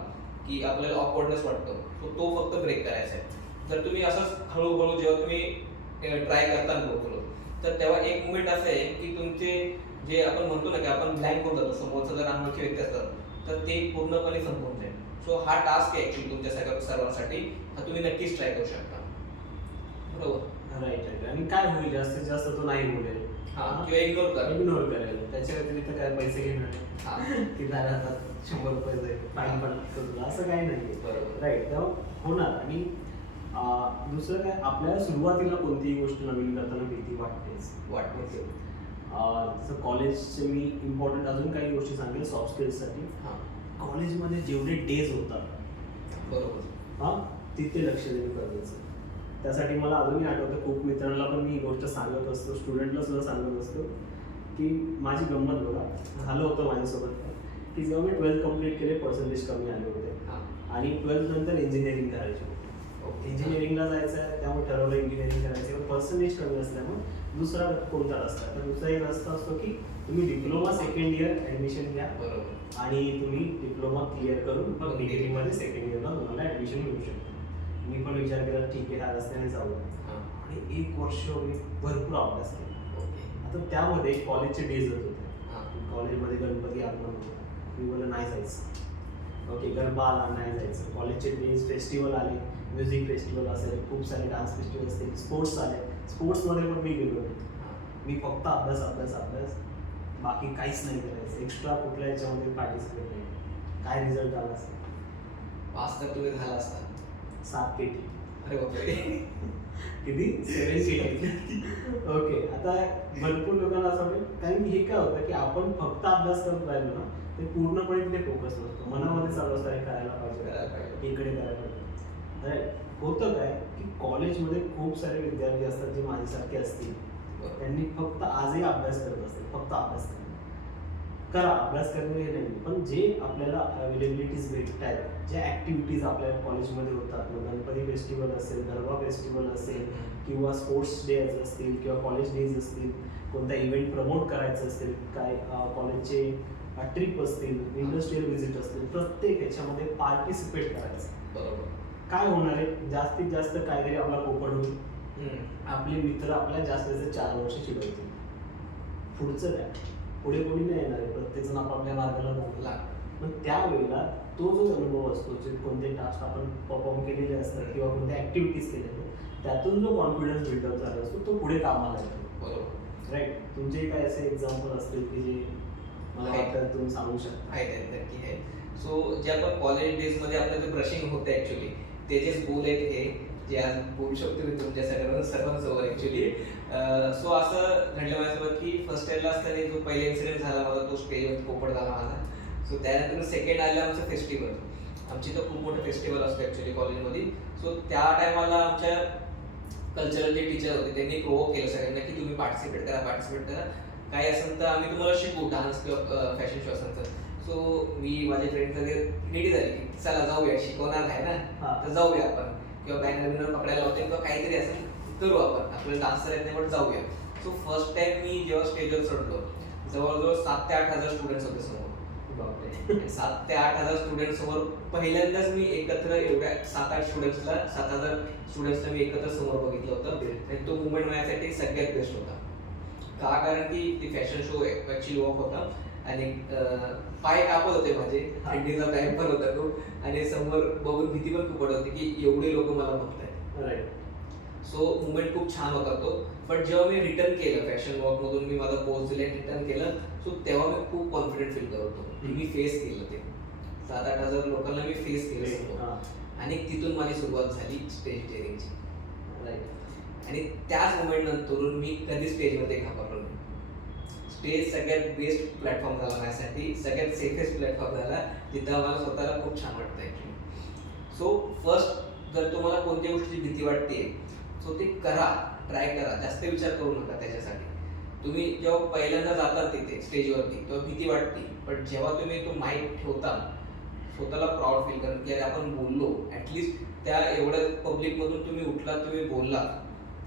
की आपल्याला ऑकवर्डनेस वाटतो तो फक्त ब्रेक करायचा आहे. जर तुम्ही असंच हळूहळू जेव्हा तुम्ही ट्राय करता बोलतो तर तेव्हा एक मुमेंट असं आहे की तुमचे जे आपण म्हणतो ना की आपण ब्लँक होऊन जातो, समोरचा जर अनोळखी व्यक्ती असतात तर ते पूर्णपणे संपवून जाईल. सो हा टास्क आहे ऍक्च्युली तुमच्या सर्वांसाठी, हा तुम्ही नक्कीच ट्राय करू शकता. बरोबर. Right right. आणि काय होईल जास्तीत जास्त तो नाही बोलेल किंवा इग्नोर करा. इग्नोर करेल. त्याच्या व्यतिरिक्त काय पैसे घेणार की झाला आता 100 रुपये जाईल फाईन पण तुला, असं काही नाही. बरोबर. राईट. तेव्हा होणार. आणि दुसरं काय, आपल्याला सुरुवातीला कोणतीही गोष्ट नवीन करताना भीती वाटतेच. जसं कॉलेजचे मी इम्पॉर्टंट अजून काही गोष्टी सांगेल सॉफ्ट स्किल्ससाठी. कॉलेजमध्ये जेवढे डेज होतात बरोबर तिथे लक्ष देणं गरजेचं. त्यासाठी मला अजूनही आठवतं, खूप मित्रांना पण मी ही गोष्ट सांगत असतो, स्टुडंटला सुद्धा सांगत असतो की माझी गंमत बघा झालं होतं माझ्यासोबत की जेव्हा मी 12th कम्प्लीट केले पर्सेंटेज कमी आले होते आणि 12th नंतर इंजिनिअरिंग करायची होती. इंजिनिअरिंगला जायचं आहे त्यामुळे ठरवलं इंजिनिअरिंग करायचं, पण पर्सेंटेज कमी असल्यामुळे दुसरा कोणता रस्ता, तर दुसरा एक रस्ता असतो की तुम्ही डिप्लोमा सेकंड इयर ॲडमिशन घ्या आणि तुम्ही डिप्लोमा क्लिअर करून मग डिग्रीमध्ये सेकंड इयरला तुम्हाला ॲडमिशन मिळू शकतं. मी पण विचार केला ठीक आहे ह्या रस्त्याने जाऊ, आणि 1 वर्ष मी भरपूर अभ्यास केला. आता त्यामध्ये कॉलेजचे डेज होत होते, कॉलेजमध्ये गणपती आगमन होतं, मी बोललं नाही जायचं. ओके, गरबा आला नाही जायचं. कॉलेजचे डेज, फेस्टिवल आले, म्युझिक फेस्टिवल असेल, खूप सारे डान्स फेस्टिवल असतील, स्पोर्ट्स आले, स्पोर्ट्समध्ये पण मी गेलो होतो. मी फक्त अभ्यास अभ्यास अभ्यास, बाकी काहीच नाही करायचं. एक्स्ट्रा कुठल्या याच्यामध्ये पार्टिसिपेट नाही. काय रिझल्ट आला असता? पास तर तुम्ही झाला असता. 7 KT. अरे बापरे. किती? 7 KT. ओके. आता भरपूर लोकांना असं वाटेल, कारण हे काय होतं की आपण फक्त अभ्यास करत राहिलो ना ते पूर्णपणे तिथे फोकस नसतो. मनामध्ये चालू असतं हे करायला पाहिजे, इकडे करायला पाहिजे. होतं काय की कॉलेजमध्ये खूप सारे विद्यार्थी असतात जे माझ्यासारखे असतील, त्यांनी फक्त आजही अभ्यास करत असतील, फक्त अभ्यास करा, अभ्यास करणे हे नाही, पण जे आपल्याला अवेलेबिलिटीज भेटत आहेत, ज्या ॲक्टिव्हिटीज आपल्या कॉलेजमध्ये होतात, मग गणपती फेस्टिवल असेल, गरबा फेस्टिवल असेल, किंवा स्पोर्ट्स डे असतील, किंवा कॉलेज डेज असतील, कोणता इव्हेंट प्रमोट करायचं असेल, काय कॉलेजचे ट्रिप असतील, इंडस्ट्रियल व्हिजिट असतील, प्रत्येक ह्याच्यामध्ये पार्टिसिपेट करायचं. बरोबर. काय होणार आहे, जास्तीत जास्त काहीतरी आपला पोपट होईल, आपले मित्र आपल्या जास्तीत जास्त 4 वर्ष चिडवतील. पुढचं काय, पुढे कोणी नाही येणार आहे, प्रत्येकजण आपापल्या मार्गाला जाणार. पण त्यावेळेला तो जो अनुभव असतो, जे कोणते टास्क आपण परफॉर्म केलेले असतात किंवा कोणत्या ॲक्टिव्हिटीज केलेल्या, त्यातून जो कॉन्फिडन्स बिल्डअप झाला असतो तो पुढे कामाला येतो. बरोबर. राईट. तुमचे काय असे एक्झाम्पल असतील की जे मला वाटतं तुम्ही सांगू शकता? नक्की आहे. सो जे आपण कॉलेज डेजमध्ये आपलं जे ब्रशिंग होतं ॲक्च्युली, ते जेच बोल आहेत हे जे आज बोलू शकतो मी तुमच्या सर्वांसमोर ॲक्च्युली. सो असं घडलं माझ्यासोबत की फर्स्ट इयरला असताना जो पहिला इन्सिडेंट झाला माझा, तो स्टेजवर पोपट झाला माझा. सो त्यानंतर सेकंड आलं आमचं फेस्टिवल. आमची तर खूप मोठं फेस्टिवल असतं ॲक्च्युली कॉलेजमध्ये. सो त्या टायमाला आमच्या कल्चरल जे टीचर होते त्यांनी प्रोवोक केलं सगळ्यांना की तुम्ही पार्टिसिपेट करा, काय असेल तर आम्ही तुम्हाला शिकवू, डान्स किंवा फॅशन शो असेल तर. सो मी माझ्या फ्रेंड सगळे रेडी झाले की चला जाऊया, शिकवणार आहे ना तर जाऊया आपण, किंवा बॅनर बिनर पकडायला होते किंवा काहीतरी असेल करू आपण, आपल्याला डान्स करायचं नाही पण जाऊया. सो फर्स्ट टाइम मी जेव्हा स्टेजवर चढलो, जवळजवळ 7,000 ते 8,000 स्टुडंट्स होते समोर. 7,000 ते 8,000 स्टुडंट समोर पहिल्यांदाच मी एकत्र एवढ्या 7,000 स्टुडंट्सला मी एकत्र समोर बघितलं होतं. आणि तो मुवमेंट माझ्यासाठी सगळ्यात बेस्ट होता. का? कारण की ती फॅशन शो ॲक्च्युली वॉक होता आणि पाय कापत होते माझे, थंडीचा टाइम पण होता तो, आणि समोर बघून भीती पण खूप वाटत होती की एवढे लोक मला बघतायत. राईट. सो मुवमेंट खूप छान होता तो. बट जेव्हा मी रिटर्न केलं फॅशन वॉक मधून, मी माझा पोस्ट दिला रिटर्न केलं, सो तेव्हा मी खूप कॉन्फिडंट फील करत होतो की मी फेस केलं ते 7,000-8,000 लोकांना मी फेस केलं समोर. आणि तिथून माझी सुरुवात झाली स्टेज डेअरिंगची. राईट. आणि त्याच मोमेंट नंतरून मी कधी स्टेजमध्ये घाबरलो नाही. स्टेज सगळ्यात बेस्ट प्लॅटफॉर्म झाला माझ्यासाठी, सगळ्यात सेफेस्ट प्लॅटफॉर्म झाला, तिथं मला स्वतःला खूप छान वाटतं ॲक्च्युली. सो फर्स्ट जर तुम्हाला कोणत्या गोष्टीची भीती वाटते, सो ते करा, ट्राय करा, जास्त विचार करू नका त्याच्यासाठी. तुम्ही जेव्हा पहिल्यांदा जाता तिथे स्टेजवरती तेव्हा भीती वाटते, पण जेव्हा तुम्ही तो माईक ठेवता, स्वतःला प्राऊड फील करा की अरे आपण बोललो, ॲटलिस्ट त्या एवढ्या पब्लिकमधून तुम्ही उठला, तुम्ही बोलला,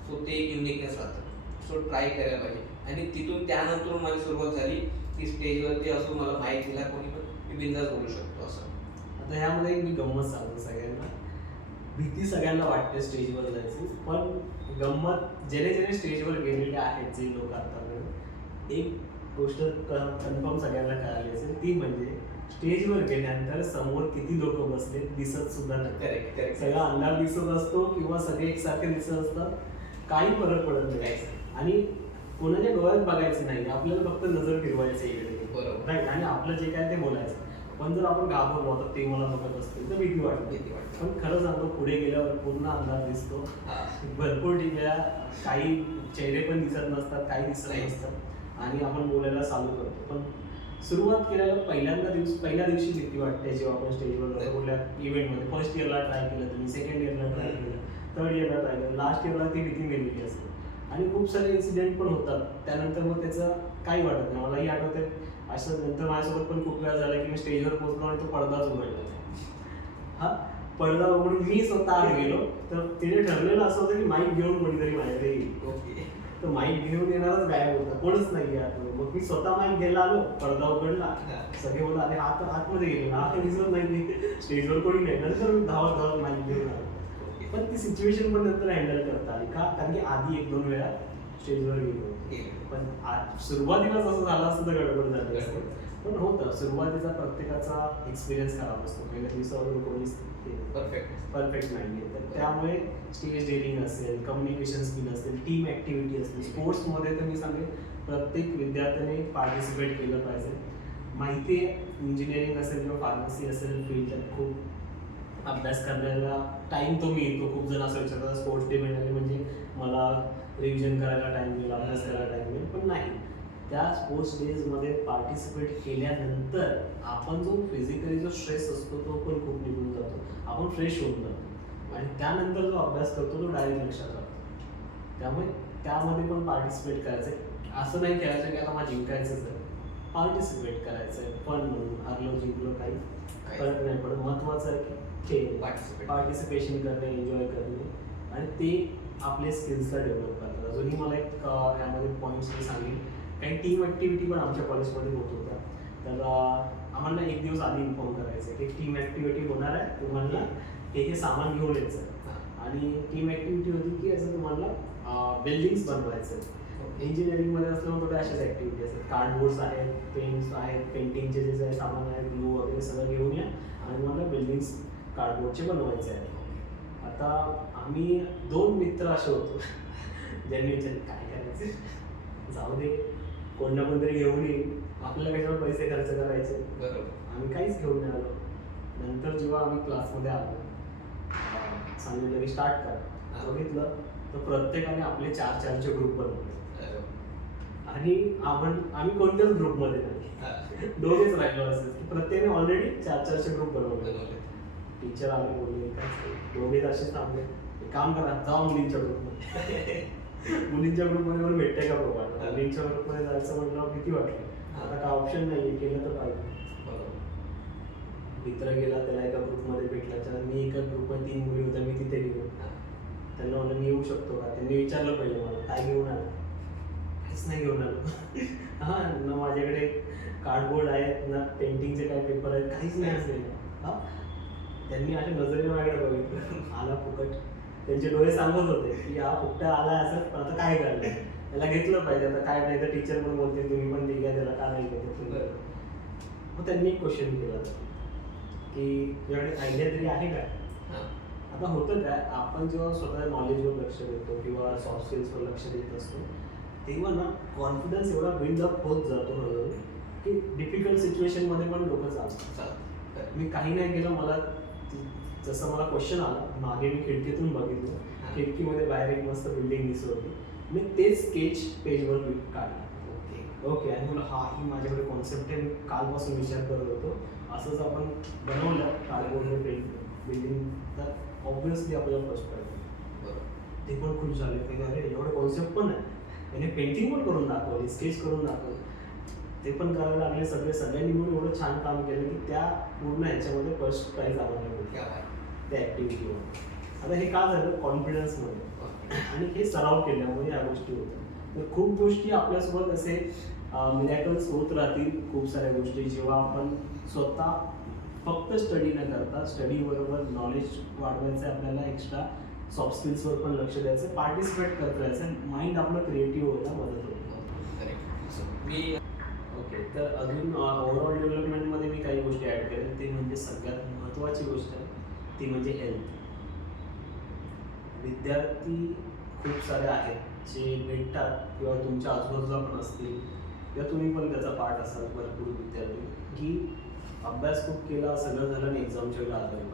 सो ते एक युनिकनेस राहतं. सो ट्राय करायला पाहिजे. आणि तिथून त्यानंतर माझी सुरुवात झाली की स्टेजवरती असो, मला माईक दिला कोणी पण, मी बिंदास बोलू शकतो असं. आता ह्यामध्ये मी गंमत सांगतो सगळ्यांना. भीती सगळ्यांना वाटते स्टेजवर जायची, पण गंमत ज्याने ज्याने स्टेजवर गेलेले आहेत जे लोक आता, एक गोष्ट कन्फर्म सगळ्यांना कळाली असेल, ती म्हणजे स्टेजवर गेल्यानंतर समोर किती लोक बसले दिसत सुद्धा नाही. Correct correct. सगळा अंधार दिसत असतो किंवा सगळे एकसारखे दिसत असतात, काही फरक पडत नाही. आणि कोणाच्या डोळ्यात बघायचं नाही, आपल्याला फक्त नजर फिरवायची इकडे, बरोबर. राईट. आणि आपलं जे काय ते बोलायचं. पण जर आपण घाबरलो आता ते मला बघत असतील तर भीती वाटते. पण खरं सांगतो, पुढे गेल्यावर पूर्ण अंधार दिसतो, भरपूर टिकल्या, काही चेहरे पण दिसत नसतात, काही दिसत नसतात, आणि आपण बोलायला चालू करतो. पण सुरुवात केल्याला पहिल्या दिवशी भीती वाटते. जेव्हा आपण स्टेजवर जातो कुठल्या इव्हेंटमध्ये, फर्स्ट इयरला ट्राय केलं तुम्ही, सेकंड इयरला ट्राय केलं, थर्ड इयरला ट्राय केलं, लास्ट इयरला ती भीती गेलेली असते. आणि खूप सारे इन्सिडेंट पण होतात. त्यानंतर मग त्याचं काही वाटत नाही. मलाही आठवतंय असं, नंतर माझ्यासोबत पण खूप वेळा झालं की मी स्टेजवर पोहोचलो आणि तो पडदाच उघडला. हा पडदा उघडून मी स्वतः आत गेलो, तर तिने ठरलेलं असं होतं की माईक घेऊन कोणीतरी माझ्याकडे येईल. ओके. तर माईक घेऊन येणारच गायब होता, कोणच नाही आतमध्ये. मग मी स्वतः माईक घ्यायला आलो, पडदा उघडला, सगळे बोलला अरे आतमध्ये गेले ना, आता दिसत नाही, स्टेजवर कोणी नाही. नंतर मी धावत माईक घेऊन आलो. पण ती सिच्युएशन पण नंतर हँडल करता आली का, कारण की आधी 1-2 वेळा स्टेजवर गेलो. पण सुरुवातीला जसं झालं असतं तर गडबड झाली असते. पण होतं, सुरुवातीचा प्रत्येकाचा एक्सपिरियन्स खराब असतो. पहिल्या दिवसावरून कोणीच परफेक्ट नाही आहे. तर त्यामुळे स्टेज डेअरिंग असेल, कम्युनिकेशन स्किल असेल, टीम ॲक्टिव्हिटी असेल, स्पोर्ट्समध्ये तर मी सांगेन प्रत्येक विद्यार्थ्याने पार्टिसिपेट केलं पाहिजे. माहिती आहे इंजिनिअरिंग असेल किंवा फार्मसी असेल फील्ड, खूप अभ्यास करण्याला टाईम तो मिळतो. खूप जण असं विचारतात स्पोर्ट्स डे मिळाले म्हणजे मला रिव्हिजन करायला टाईम मिळेल, अभ्यास करायला टाईम मिळेल, पण नाही. त्या स्पोर्ट्स डेजमध्ये पार्टिसिपेट केल्यानंतर आपण जो फिजिकली जो स्ट्रेस असतो तो पण खूप निघून जातो, आपण फ्रेश होऊन जातो, आणि त्यानंतर जो अभ्यास करतो तो डायरेक्ट लक्षात राहतो. त्यामुळे त्यामध्ये पण पार्टिसिपेट करायचं आहे. असं नाही करायचं की आता मला जिंकायचंच आहे, पार्टिसिपेट करायचं आहे. पण म्हणून हरलो जिंकलो काही फरक नाही पडत. महत्त्वाचं आहे की पार्टिसिपेशन करणे, एन्जॉय करणे, आणि ते आपले स्किल्सला डेव्हलप करतात. अजूनही मला एक यामध्ये पॉईंट्स मी सांगेन, काही टीम ॲक्टिव्हिटी पण आमच्या कॉलेजमध्ये होत होत्या. तर आम्हाला एक दिवस आधी इन्फॉर्म करायचं की टीम ॲक्टिव्हिटी होणार आहे, तुम्हाला हे सामान घेऊन यायचं. आणि टीम ॲक्टिव्हिटी होती की असं तुम्हाला बिल्डिंग्स बनवायचं. इंजिनिअरिंगमध्ये असल्यामुळे थोड्या अशाच ॲक्टिव्हिटी असतात. कार्डबोर्ड्स आहेत, पेन्स आहेत, पेंटिंगचे जे काही सामान आहे, ग्लू वगैरे सगळं घेऊन या आणि मला बिल्डिंग्स कार्डबोर्डचे बनवायचे आहे. आता आम्ही 2 मित्र असे होतो ज्यांनी विचारले काय करायचं, जाऊ दे कोण ना कोणतरी घेऊन येईल, आपल्याला कशावर पैसे खर्च करायचे. आम्ही काहीच घेऊन नाही आलो. नंतर जेव्हा आम्ही क्लासमध्ये आलो, सांगितलं की स्टार्ट करा, बघितलं तर प्रत्येकाने आपले 4-4चे ग्रुप बनवले. आणि आम्ही कोणत्याच ग्रुपमध्ये नाही, दोघेच राहिलो असेल की प्रत्येकाने ऑलरेडी 4-4चे ग्रुप बनवले. टीचर आले, बोलले दोघेच असेच थांबले, काम करा जाऊ मुलींच्या ग्रुपमध्ये. मुलींच्या ग्रुपमध्ये मला भेटते का बाबा, मुलींच्या ग्रुपमध्ये जायचं म्हटलं भीती वाटली. आता काय ऑप्शन नाही, केलं तर पाहिजे. मित्र गेला, त्याला एका ग्रुपमध्ये भेटला, तर मी एका ग्रुपमध्ये 3 मुली होत्या, मी तिथे गेलो. त्यांना म्हणलं मी येऊ शकतो का, त्यांनी विचारलं पहिले मला काय घेऊन आलं, काहीच नाही घेऊन आलो. हां ना, माझ्याकडे कार्डबोर्ड आहेत ना, पेंटिंगचे काय पेपर आहेत, काहीच नाही असलेलं. हां, त्यांनी अशा नजरेने माझ्याकडे बघितलं, आला फुकट. त्यांचे डोळे सांगत होते की हा फुकटा आला असं, पण आता काय करणार, त्याला घेतलं पाहिजे. आता काय नाही तर टीचर पण बोलते तुम्ही पण ठीक आहे, त्याला का नाही घेतलं. मग त्यांनी एक क्वेश्चन केला की तुझ्याकडे आयडिया तरी आहे काय. हां. आता होतं काय, आपण जेव्हा स्वतः नॉलेजवर लक्ष देतो किंवा सॉफ्ट स्किल्सवर लक्ष देत असतो तेव्हा ना कॉन्फिडन्स एवढा बिल्डअप होत जातो हळूहळू की डिफिकल्ट सिच्युएशनमध्ये पण लोक चालतात. चालतं. मी काही नाही केलं, मला जसं मला क्वेश्चन आला मागे मी खिडकीतून बघितलं, खिडकीमध्ये बाहेर एक मस्त बिल्डिंग दिसत होती, मी तेच स्केच पेजवर काढला. ओके, आणि मला हा ही माझ्याकडे कॉन्सेप्ट आहे, मी कालपासून विचार करत होतो, असंच आपण बनवलं कार्डबोर्डने बिल्डिंग, तर ऑब्विसली आपल्याला फर्स्ट पाहिजे. ते पण खुश झाले की अरे एवढं कॉन्सेप्ट पण आहे, त्याने पेंटिंग पण करून दाखवली, स्केच करून दाखवलं, ते पण करायला लागले. सगळ्यांनी मिळून एवढं छान काम केलं की त्या पूर्ण ह्याच्यामध्ये फर्स्ट प्राईज आम्हाला मिळते त्या ॲक्टिव्हिटीवर. आता हे का झालं, कॉन्फिडन्समध्ये, आणि हे सराव केल्यामुळे या गोष्टी होत्या. तर खूप गोष्टी आपल्यासोबत असे मिरॅकल्स होत राहतील, खूप साऱ्या गोष्टी, जेव्हा आपण स्वतः फक्त स्टडी न करता स्टडीबरोबर नॉलेज वाढवायचं, आपल्याला एक्स्ट्रा सॉफ्ट स्किल्सवर पण लक्ष द्यायचं, पार्टिसिपेट करत राहायचं, माइंड आपलं क्रिएटिव्ह व्हायला मदत होते. ओके, तर अजून ओव्हरऑल डेव्हलपमेंटमध्ये मी काही गोष्टी ॲड करेन, ते म्हणजे सगळ्यात महत्त्वाची गोष्ट आहे ती म्हणजे हेल्थ. विद्यार्थी खूप सारे आहेत जे भेटतात किंवा तुमच्या आजूबाजूला पण असतील किंवा तुम्ही पण त्याचा पार्ट असाल, भरपूर विद्यार्थी की अभ्यास खूप केला, सगळं झालं आणि एक्झामच्या वेळेला आजारी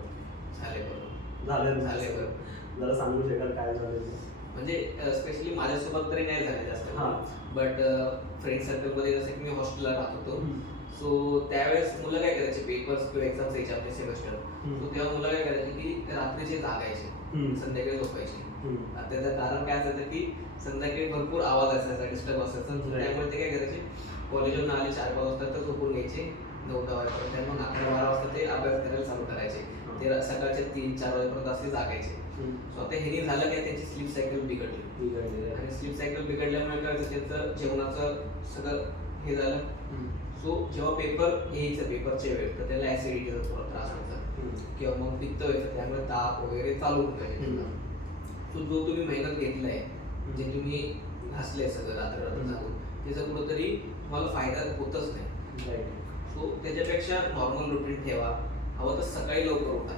झालं. जरा सांगू शकाल काय झालं? म्हणजे स्पेशली माझ्यासोबत तरी नाही झाले जास्त, हां. बट फ्रेंड सर्कलमध्ये जसं की मी हॉस्टेलला राहत होतो, सो त्यावेळेस मुलं काय करायचे, पेपर्स किंवा एक्झाम्स यायचे आपले सेमेस्टर, सो तेव्हा मुलं काय करायचे की रात्रीचे जागायचे, संध्याकाळी झोपायचे. त्याचं कारण काय असायचं की संध्याकाळी भरपूर आवाज असायचा, डिस्टर्ब असायचा, त्यामुळे ते काय करायचे, कॉलेजवरून आले 4-5 वाजता तर झोपून घ्यायचे, 9-10 वाजेपर्यंत, त्यामुळे 11-12 वाजता ते अभ्यास करायला चालू करायचे, ते सकाळचे 3-4 वाजेपर्यंत असे जागायचे. सो आता हे झालं काय, त्यांची स्लीप सायकल बिघडली, आणि स्लीप सायकल बिघडल्यामुळे काय त्यांचं जेवणाचं सगळं हे झालं. सो जेव्हा पेपर यायचं, पेपरच्या वेळ, तर त्याला ऍसिडिटीचा थोडा त्रास व्हायचा किंवा मग पित्त व्हायचं, त्यामुळे ताप वगैरे चालू होतं. सो जो तुम्ही मेहनत घेतलाय, जे तुम्ही घासले सगळं रात्र जाऊन, त्याचा कुठंतरी तुम्हाला फायदा होतच नाही. सो त्याच्यापेक्षा नॉर्मल रुटीन ठेवा, हवं तर सकाळी लवकर उठा,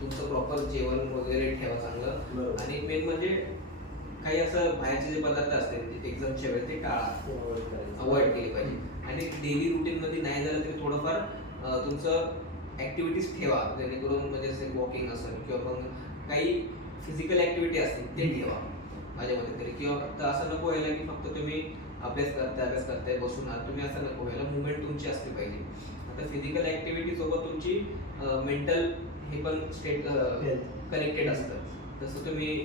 तुमचं प्रॉपर जेवण वगैरे ठेवा चांगलं, आणि मेन म्हणजे काही असं बाहेरचे जे पदार्थ असतात एक्झामच्या वेळेस ते टाळा, अवॉइड केली पाहिजे. आणि डेली रुटीनमध्ये नाही झालं तरी थोडंफार तुमचं ॲक्टिव्हिटीज ठेवा, जेणेकरून म्हणजे जसे वॉकिंग असेल किंवा मग काही फिजिकल ॲक्टिव्हिटी असतील ते ठेवा माझ्या मते तरी. किंवा फक्त असं नको व्हायला की फक्त तुम्ही अभ्यास करताय बसून आहात, तुम्ही असं नको व्हायला, मुवमेंट तुमची असली पाहिजे. आता फिजिकल ॲक्टिव्हिटी सोबत तुमची मेंटल हे पण स्टेट कनेक्टेड असतं. जसं तुम्ही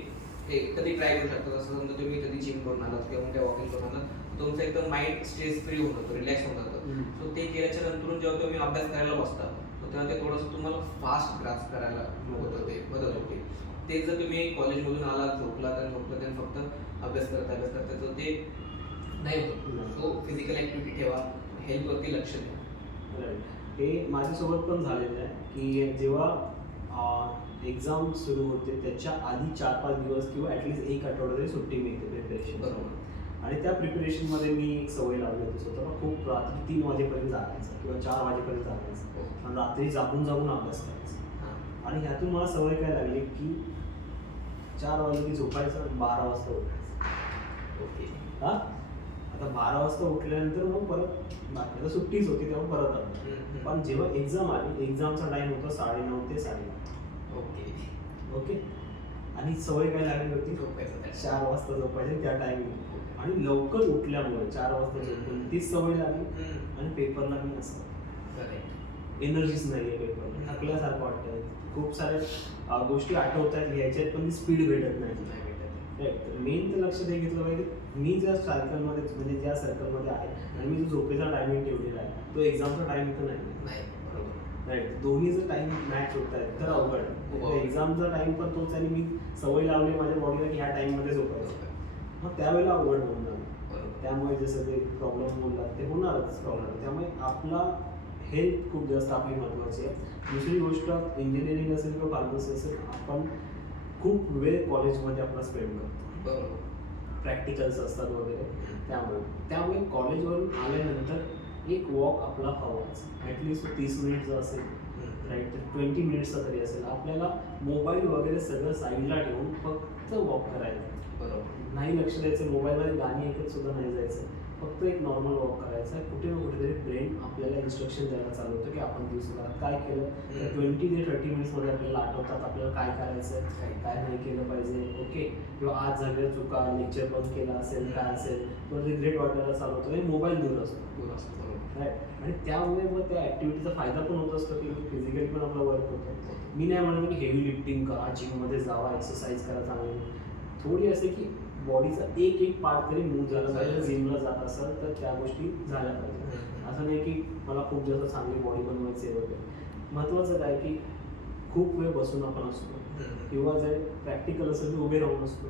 कधी ट्राय करू शकता, जसं समजा तुम्ही कधी जिम करून आलात किंवा मग वॉकिंग करून आलात, तुमचं एकदम माइंड स्ट्रेस फ्री होऊन जातं, रिलॅक्स होऊन जातं. सो ते केल्याच्या नंतर जेव्हा तुम्ही अभ्यास करायला बसता, तेव्हा ते थोडंसं तुम्हाला फास्ट ग्रास्प करायला मदत होते. ते जर तुम्ही कॉलेजमधून आलात, झोपलात आणि फक्त अभ्यास करता तर ते नाही होत. सो फिजिकल ॲक्टिव्हिटी ठेवा, हेल्थवरती लक्ष द्या. हे माझ्यासोबत पण झालेलं आहे की जेव्हा एक्झाम सुरू होते त्याच्या आधी 4-5 दिवस किंवा ॲटलिस्ट 1 आठवडा तरी सुट्टी मिळते प्रिपरेशन. बरोबर. आणि त्या प्रिपरेशनमध्ये मी एक सवय लावली होती स्वतःला, खूप रात्री 3 वाजेपर्यंत जागायचं किंवा 4 वाजेपर्यंत जागायचं, आणि रात्री जागून अभ्यास करायचा. आणि ह्यातून मला सवय काय लागली की 4 वाजले की झोपायचं आणि 12 वाजता उठायचं. ओके. हां, आता 12 वाजता उठल्यानंतर मग परत बाकी सुट्टीच होती तेव्हा परत आलो. पण जेव्हा एक्झाम आली, एक्झामचा टाईम होता 9:30 ते 9:30. ओके. आणि सवय काय लागली होती, 4 वाजता झोपायचे त्या टाईमिंग, आणि लवकर उठल्यामुळे 4 वाजता झोपून तीच सवय लागली. आणि पेपरला मी असं एनर्जीच नाही आहे, पेपरला थकल्यासारखं वाटतं, खूप साऱ्या गोष्टी आठवत आहेत लिहायच्यात पण ती स्पीड भेटत नाही. तर मेन तर लक्ष ते घेतलं पाहिजे, मी ज्या सायकलमध्ये म्हणजे ज्या सर्कलमध्ये आहे आणि मी जो झोपेचा टायमिंग ठेवलेला आहे तो एक्झामचा टाइम इथं नाही. राईट, दोन्हीचं टाइम मॅच होत आहेत तर अवघड. एक्झामचा टाइम पण तोच, आणि मी सवय लावली माझ्या बॉडीला की ह्या टाइममध्ये झोपायचं, मग त्यावेळेला अवघड होऊन जाणार. त्यामुळे जसं ते प्रॉब्लेम बोलतात ते होणारच प्रॉब्लेम. त्यामुळे आपला हेल्थ खूप जास्त आपली महत्त्वाची आहे. दुसरी गोष्ट, इंजिनिअरिंग असेल किंवा फार्मसी असेल, आपण खूप वेळ कॉलेजमध्ये आपला स्पेंड करतो, प्रॅक्टिकल्स असतात वगैरे. त्यामुळे कॉलेजवरून आल्यानंतर एक वॉक आपला हवाच. ॲटलिस्ट 30 मिनिटचा असेल, राईट, तर 20 मिनिट्सचा तरी असेल. आपल्याला मोबाईल वगैरे सगळं साईडला ठेवून फक्त वॉक करायचं. बरोबर. नाही लक्ष द्यायचं, मोबाईलमध्ये गाणी ऐकत सुद्धा नाही जायचं. फक्त एक नॉर्मल वॉक करायचा. कुठे ना कुठेतरी ब्रेन आपल्याला इन्स्ट्रक्शन द्यायला चालू होतं की आपण दिवसभरात काय केलं. तर 20 ते 30 मिनिट्समध्ये आपल्याला आठवतात आपल्याला काय करायचं आहे, काय नाही केलं पाहिजे. ओके, किंवा आज झालेल्या चुका, लेक्चर बंद केला असेल, काय असेल, किंवा रिग्रेट वाटायला चालू होतं. हे मोबाईल दूर असतो. बरोबर. राईट. आणि त्यामुळे मग त्या ॲक्टिव्हिटीचा फायदा पण होत असतो की फिजिकली पण आपला वर्क होतो. मी नाही म्हणत की हेवी लिफ्टिंग करा, जिममध्ये जावा, एक्सरसाइज करा चांगली. थोडी असे की बॉडीचा एक एक पार्ट तरी मूव झाला पाहिजे. जिमला जात असेल तर त्या गोष्टी झाल्या पाहिजे. असं नाही की मला खूप जास्त चांगली बॉडी बनवायची आहे वगैरे. महत्त्वाचं काय की खूप वेळ बसून आपण असतो, किंवा जर प्रॅक्टिकल असेल तर उभे राहून असतो.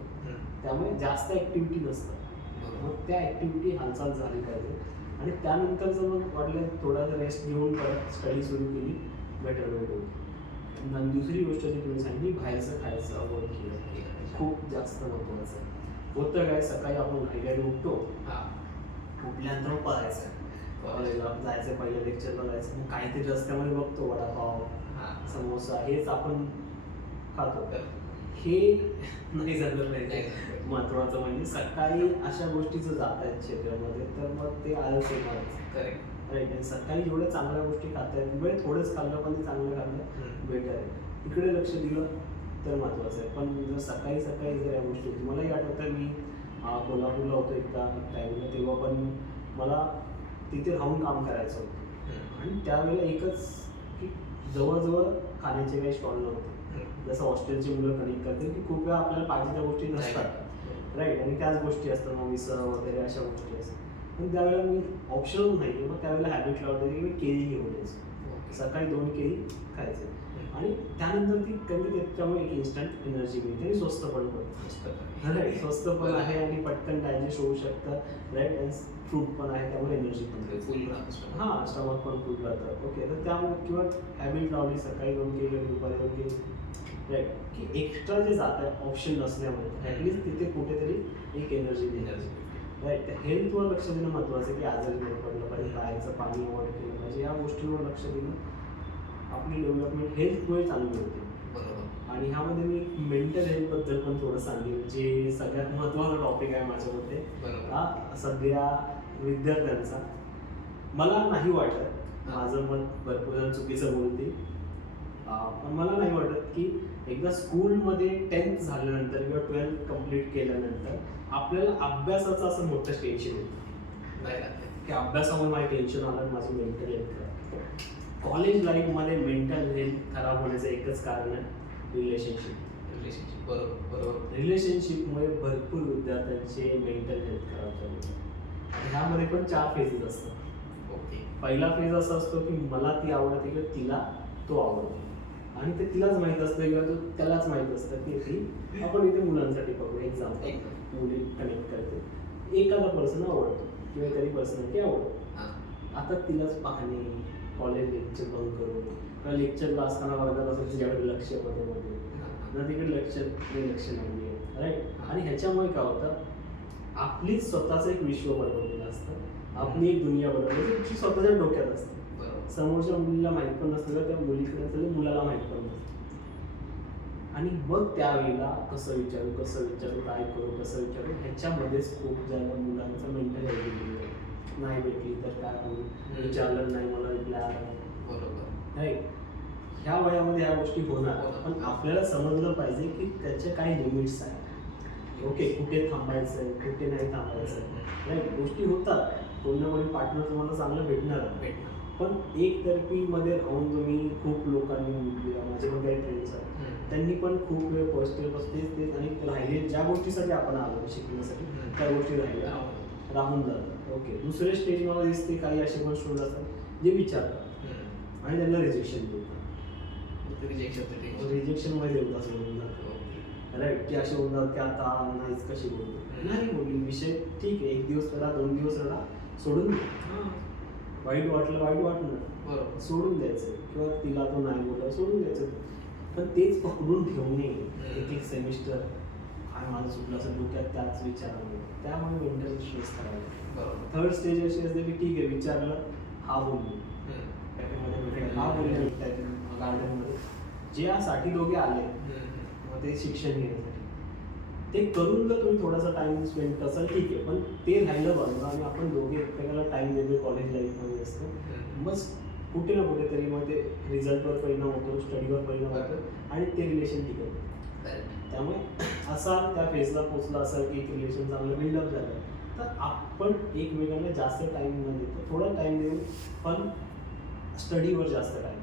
त्यामुळे जास्त ॲक्टिव्हिटी नसतात. मग त्या ॲक्टिव्हिटी हालचाल झाली पाहिजे. आणि त्यानंतर जर मग वाटलं थोडासा रेस्ट घेऊन परत स्टडी सुरू केली, बेटरमेंट होईल. आणि दुसरी गोष्ट जी तुम्ही सांगितली, बाहेरचं खायचं अवॉइड केलं, खूप जास्त महत्त्वाचं आहे. होतं काय, सकाळी आपण घाईघाईने उठतो, उठल्यानंतर मग पळायचं, कॉलेजला जायचं, पहिल्या लेक्चरला जायचं, मग काहीतरी रस्त्यामध्ये बघतो वडापाव, समोसा, हेच आपण खातो. हे नाही झालं पाहिजे. महत्त्वाचं म्हणजे सकाळी अशा गोष्टीचं जात आहेत शरीरामध्ये, तर मग ते आळस येणार. राईट. आणि सकाळी जेवढ्या चांगल्या गोष्टी खाता आहेत, म्हणजे थोडंच खाल्लं पण ते चांगलं खाल्लं बेटर आहे. इकडे लक्ष दिलं तर महत्त्वाचं आहे. पण जर सकाळी सकाळी जर या गोष्टी होती, मलाही आठवतं मी कोल्हापूरला होतो एकदा टाईमला, तेव्हा पण मला तिथे राहून काम करायचं होतं. आणि त्यावेळेला एकच की जवळजवळ खाण्याचे काही स्टॉल नव्हते. जसं हॉस्टेलची मुलं कनेक्ट करतील की खूप वेळा आपल्याला पाहिजे त्या गोष्टी नसतात, राईट, आणि त्याच गोष्टी असतात, मग मिसळ वगैरे अशा गोष्टी असतात. पण त्यावेळेला मी ऑप्शन नाही, मग त्यावेळेला हॅबिट लावते की मी केळी घेऊन यायचो. सकाळी 2 केळी खायचे. आणि त्यानंतर ती कमी, त्याच्यामुळे एक इन्स्टंट एनर्जी मिळते आणि स्वस्त पण पडतं. राईट, स्वस्त पण आहे आणि पटकन डायजेस्ट होऊ शकतं. राईट. आणि फ्रूट पण आहे, त्यामुळे एनर्जी पण फुल राहतं. हां, स्टमक पण फुल राहतं. ओके, तर त्यामुळे किंवा हॅबिट लावली सकाळी 2 केली, दुपारी 2 केली, राईट, की एक्स्ट्रा जे जातं आहे ऑप्शन नसल्यामुळे ॲटलिस्ट तिथे कुठेतरी एक एनर्जी देणार. राईट. तर हेल्थवर लक्ष देणं महत्त्वाचं आहे की आजारी नाही पडलं पाहिजे, बाहेरचं पाणी अवॉइड केलं पाहिजे. या गोष्टींवर लक्ष दिलं आपली डेव्हलपमेंट हेल्थमुळे चांगली होते. आणि ह्यामध्ये मी मेंटल हेल्थबद्दल पण थोडं सांगेन, जे सगळ्यात महत्त्वाचा टॉपिक आहे माझ्या मते सगळ्या विद्यार्थ्यांचा. मला नाही वाटत, माझं मत भरपूर जण चुकीचं बोलते, पण मला नाही वाटत की एकदा स्कूलमध्ये 10th झाल्यानंतर किंवा 12th कम्प्लीट केल्यानंतर आपल्याला अभ्यासाचं असं मोठं टेन्शन येतं की अभ्यासामुळे माझं टेन्शन आलं, माझी मेंटल हेल्थ खराब. कॉलेज लाईफमध्ये मेंटल हेल्थ खराब होण्याचं एकच कारण आहे, रिलेशनशिप. बरोबर. रिलेशनशिपमुळे भरपूर विद्यार्थ्यांचे मेंटल हेल्थ खराब झाले. ह्यामध्ये पण 4 फेजेस असतात. पहिला फेज असा असतो की मला ती आवडते किंवा तिला तो आवडतो, आणि ते तिलाच माहीत असतं किंवा तो त्यालाच माहीत असतं की ती, आपण इथे मुलांसाठी बघू एक्झाम्पल, मुली कनेक्ट करते, एखादा पर्सन आवडतो किंवा एखादी पर्सनॅलिटी आवडतो. आता तिलाच पाहणे, कॉलेज लेक्चर बंद करून, किंवा लेक्चरला असताना वर्गात असं तिच्याकडे लक्ष मध्ये ना तिकडे लक्ष नाही आहे. राईट. आणि ह्याच्यामुळे काय होतं, आपलीच स्वतःचं एक विश्व बनवलेलं असतं, आपली एक दुनिया बनवली जी स्वतःच्या डोक्यात असते. समोरच्या मुलीला माहीत पण नसतं, त्या मुलीकडे असलेल्या मुलाला माहीत पण नसतं. आणि मग त्यावेळेला कसं विचारू, काय करू, कसं विचारू, ह्याच्यामध्येच खूप जागा मुलांचं मेंटल हेल्थ नाही भेटली तर काय करू, विचारलं नाही, मला रिप्लाय आला. बरोबर. राईट. ह्या वयामध्ये ह्या गोष्टी होणार, पण आपल्याला समजलं पाहिजे की त्याचे काही लिमिट्स आहेत. ओके, कुठे थांबायचं आहे, कुठे नाही थांबायचं आहे. राईट. गोष्टी होतात, कोणी ना कोणी पार्टनर तुम्हाला चांगलं भेटणार, पण एकतर्फीमध्ये राहून तुम्ही, खूप लोकांनी, माझे पण काही फ्रेंड्स आहेत, त्यांनी पण खूप वेळ पॉझिटिव्ह तेच आणि राहिले ज्या गोष्टीसाठी आपण आलो शिकण्यासाठी, त्या गोष्टी राहून जातात. ओके. दुसरे स्टेज मला दिसते काही असे पण स्टुडंट असतात जे विचारतात आणि त्यांना रिजेक्शन देतात. रिजेक्शनमध्ये उदास होऊन जातं. राईट. की असे होतात की आता नाहीच, कशी बोलली, नाही बोलली, विषय ठीक आहे, 1 दिवस रडा, 2 दिवस रडा, सोडून द्या. वाईट वाटणार, सोडून द्यायचं, किंवा तिला तो नाही बोलला, सोडून द्यायचं. पण तेच पकडून ठेवणे एक सेमिस्टर काय माझं चुकलं असं डोक्यात त्याच विचारांमध्ये, त्यामुळे मेंटल स्ट्रेस करायला. बरोबर. थर्ड स्टेज अशी असते की ठीक आहे, विचारलं, हा बोललो, कॅफेमध्ये भेटले, हा बोलले गार्डनमध्ये, ज्यासाठी दोघे आले मग ते शिक्षण घेण्यासाठी, ते करून जर तुम्ही थोडासा टाइम स्पेंड करसाल ठीक आहे, पण ते राहिलं बाजूला आणि आपण दोघे एकमेकाला टाइम देतो कॉलेज लाईफमध्ये असतो, मग कुठे ना कुठेतरी मग ते रिझल्टवर परिणाम होतो, स्टडीवर परिणाम होतो आणि ते रिलेशन टिकत नाही. त्यामुळे असा त्या फेजला पोचला असा की एक रिलेशन चांगलं बिल्डअप झालं तर आपण एकमेकांना जास्त टाइम न देतो, थोडा टाइम देऊन पण स्टडीवर जास्त टाइम,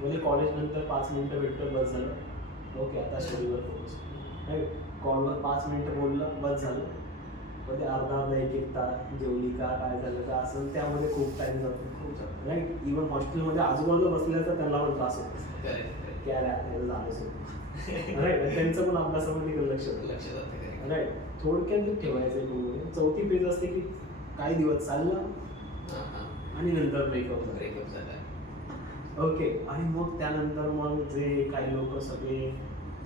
म्हणजे कॉलेज नंतर 5 मिनिटं भेटतं बस झालं, ओके आता स्टडीवर फोकस, राईट. कॉलवर 5 मिनिटं बोललं बस झालं, पण ते अर्धा 1-1 तास जेवली का काय झालं का असं त्यामध्ये खूप टाइम जातो, राईट. इव्हन हॉस्टेलमध्ये आजूबाजूला बसल्या तर त्यांना पण त्रास होतो की अरे आता झालंच होतं, राईट. त्यांचं पण अभ्यासामध्ये लक्ष जातं, राईट. थोडक्यात ठेवायचं आहे. चौथी पेज असते की काही दिवस चालला आणि नंतर ब्रेकअप झाला, ओके. आणि मग त्यानंतर मग जे काही लोक सगळे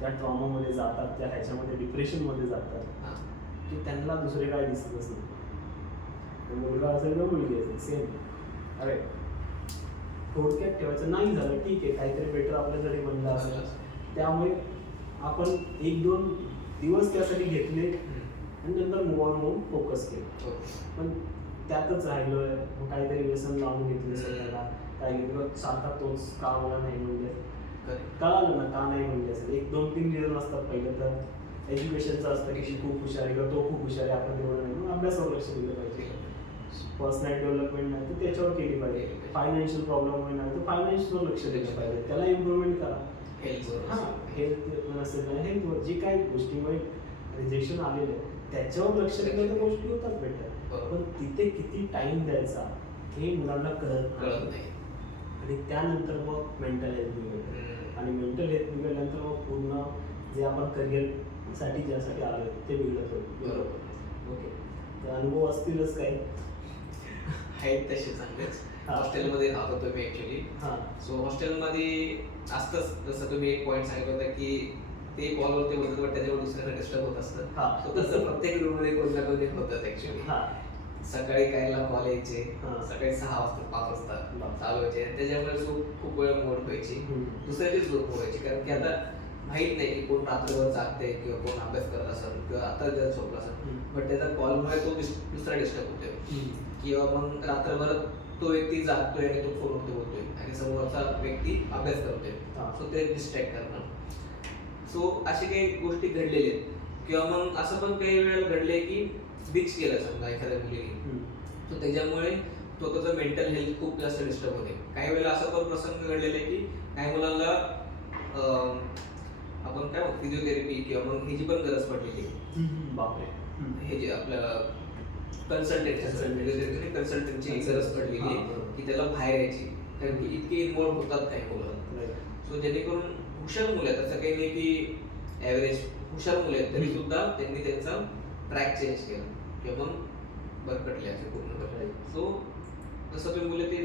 त्या ट्रॉमामध्ये जातात, त्या ह्याच्यामध्ये डिप्रेशनमध्ये जातात की त्यांना दुसरे काय दिसतच नाही, मुलगा असेल किंवा मुलगी असेल सेम, अरे थोडक्यात ठेवायचं. नाही झालं ठीक आहे, काहीतरी बेटर आपल्यासाठी बनलं असेल, त्यामुळे आपण 1-2 दिवस त्यासाठी घेतले आणि नंतर मूव ऑन होऊन फोकस केलं. पण त्यातच राहिलोय, मग काहीतरी व्यसन लावून घेतले स्वतःला, काय घेतलं सारखा तोच का मला नाही म्हणजे कळालं ना का नाही म्हणजे असेल. 1-2-3 रिझन असतात. पहिलं तर एज्युकेशनचं असतं की खूप हुशार आहे किंवा तो खूप हुशार आहे, आपण तेवढं नाही, मग अभ्यासावर लक्ष दिलं पाहिजे. पर्सनॅलिटी डेव्हलपमेंट नाही तर त्याच्यावर केली पाहिजे. फायनान्शियल प्रॉब्लेम होईल नाही तर फायनान्सवर लक्ष दिलं पाहिजे, त्याला इम्प्रूव्हमेंट करा. हेल्थ नसेल तर हेल्थवर जे काही गोष्टीमुळे रिजेक्शन आलेलं आहे त्याच्यावर लक्ष दिलं तर गोष्टी होतात बेटर. पण तिथे किती टाइम द्यायचा हे मुलांना कळत नाही. आणि त्यानंतर मग मेंटल हेल्थ बिघडतं, आणि मेंटल हेल्थ बिघडल्यानंतर मग पूर्ण जे आपण करिअरसाठी ज्यासाठी आलो ते बिघडत होतं. बरोबर, ओके. तर अनुभव असतीलच काही आहेत तसे चांगलेच. हॉस्टेलमध्ये राहत होतो मी ऍक्च्युली. सो हॉस्टेलमध्ये असतंच, जसं तुम्ही एक पॉईंट सांगितलं होता की ते कॉलवरती बोलतात पण त्याच्यावर दुसऱ्याला डिस्टर्ब होत असतं. सो तसं प्रत्येक रूममध्ये कोण ना कोणी होतं ऍक्च्युली. सकाळी कायला कॉल यायचे, सकाळी 6 वाजता 5 वाजता चालू व्हायचे, त्याच्यामुळे खूप वेळ मोड व्हायची, दुसऱ्याची झोप व्हायची. कारण की आता माहित नाही की कोण रात्रभर जागते किंवा कोण अभ्यास करत असेल किंवा आता जर झोपला असेल, बट त्याचा कॉलमुळे तो दुसरा डिस्टर्ब होतोय किंवा मग रात्रभर तो व्यक्ती जागतोय आणि तो फोनवरती बोलतोय आणि समोरचा व्यक्ती अभ्यास करतोय, सो ते डिस्ट्रॅक्ट करणं. सो असे काही गोष्टी घडलेल्या आहेत. किंवा मग असं पण काही वेळेला घडलंय की बिच केलं समजा एखाद्या मुलीने, तर त्याच्यामुळे स्वतःचं मेंटल हेल्थ खूप जास्त डिस्टर्ब होते. काही वेळेला असं पण प्रसंग घडलेला आहे की काही मुलांना आपण काय फिजिओथेरपी किंवा मग ह्याची पण गरज पडलेली. बापरे, हे जे आपलं कन्सल्टंटची गरज पडलेली की त्याला बाहेर यायची, कारण की इतके इन्व्हॉल्व होतात काही मुलं. सो जेणेकरून हुशार मुलं आहेत, असं काही नाही की ॲव्हरेज हुशार मुलं आहेत तरी सुद्धा त्यांनी त्यांचा ट्रॅक चेंज केला किंवा मग बरकटले असे पूर्ण. सो जसं तुम्ही बोलले ते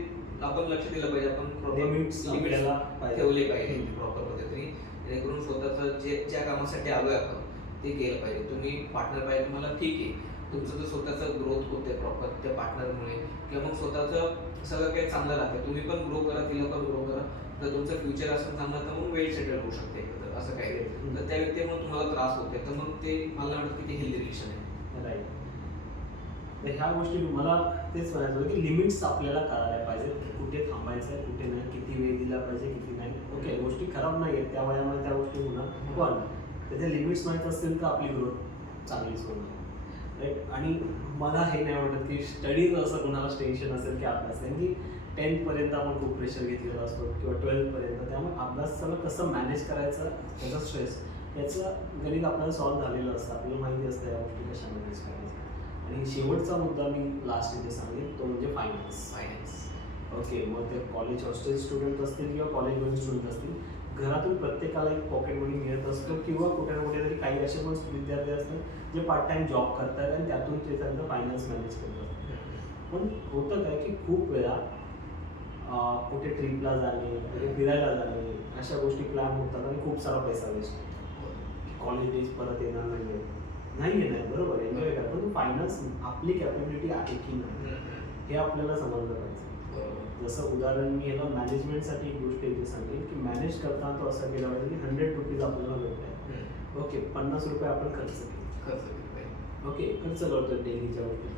आपण लक्ष दिलं पाहिजे, आपण लिमिट्स ठेवले पाहिजे प्रॉपर पद्धतीने, जेणेकरून स्वतःचं ज्या कामासाठी आलोय आपण ते केलं पाहिजे. तुम्ही पार्टनर पाहिजे तुम्हाला, ठीक आहे, तुमचं जर स्वतःचं ग्रोथ होते प्रॉपर त्या पार्टनरमुळे किंवा मग स्वतःचं सगळं काही चांगलं राहतं, तुम्ही पण ग्रो करा, तिला पण ग्रो करा, तर तुमचं फ्युचर असं चांगलं तर मग वेल सेटल होऊ शकते असं काही. तर त्या व्यक्तीमुळे तुम्हाला त्रास होते तर मग ते मला वाटतं की ते हेल्दी रिलेशन आहे. राईट. तर ह्या गोष्टी मला तेच म्हणायचं होतं की लिमिट्स आपल्याला कळायला पाहिजे, कुठे थांबायचं आहे कुठे नाही, किती वेळ दिला पाहिजे किती नाही. ओके, गोष्टी खराब नाही आहेत त्या वयामध्ये त्या गोष्टी होणार, पण त्याचे लिमिट्स माहीत असतील तर आपली ग्रोथ चांगलीच होणार. राईट. आणि मला हे नाही वाटत की स्टडीज असं कोणाला टेन्शन असेल की अभ्यास, कारण की 10th पर्यंत आपण खूप प्रेशर घेतलेला असतो किंवा 12th पर्यंत, त्यामुळे अभ्यासाला कसं मॅनेज करायचं त्याचा स्ट्रेस याचं गणित आपल्याला सॉल्व्ह झालेलं असतं, आपल्याला माहिती असतं या गोष्टी कशा मॅनेज करायचं. आणि शेवटचा मुद्दा मी लास्ट इथे सांगेन तो म्हणजे फायनान्स. ओके, मग ते कॉलेज हॉस्टेल स्टुडंट असतील किंवा कॉलेज गोईंग स्टुडंट असतील, घरातून प्रत्येकाला एक पॉकेट मनी मिळत असतो किंवा कुठे ना कुठे तरी काही असे पण विद्यार्थी असतात जे पार्ट टाइम जॉब करतात आणि त्यातून ते त्यांचं फायनान्स मॅनेज करतात. पण होतं काय की खूप वेळा कुठे ट्रिपला जाणे, कुठे फिरायला जाणे अशा गोष्टी प्लॅन होतात आणि खूप सारा पैसा वेस्ट होतो. कॉलेज डेज परत येणार नाही येणार, बरोबर, एन्जॉय करा, पण फायनान्स आपली कॅपॅबिलिटी आहे की नाही हे आपल्याला समजलं पाहिजे. जसं उदाहरण मी ह्याला मॅनेजमेंटसाठी एक गोष्ट इथे सांगेन की मॅनेज करताना तो असं केला पाहिजे की 100 रुपीज आपल्याला भेटत आहे, ओके, 50 रुपये आपण खर्च केले, ओके, खर्च करतो डेलीच्या वरती,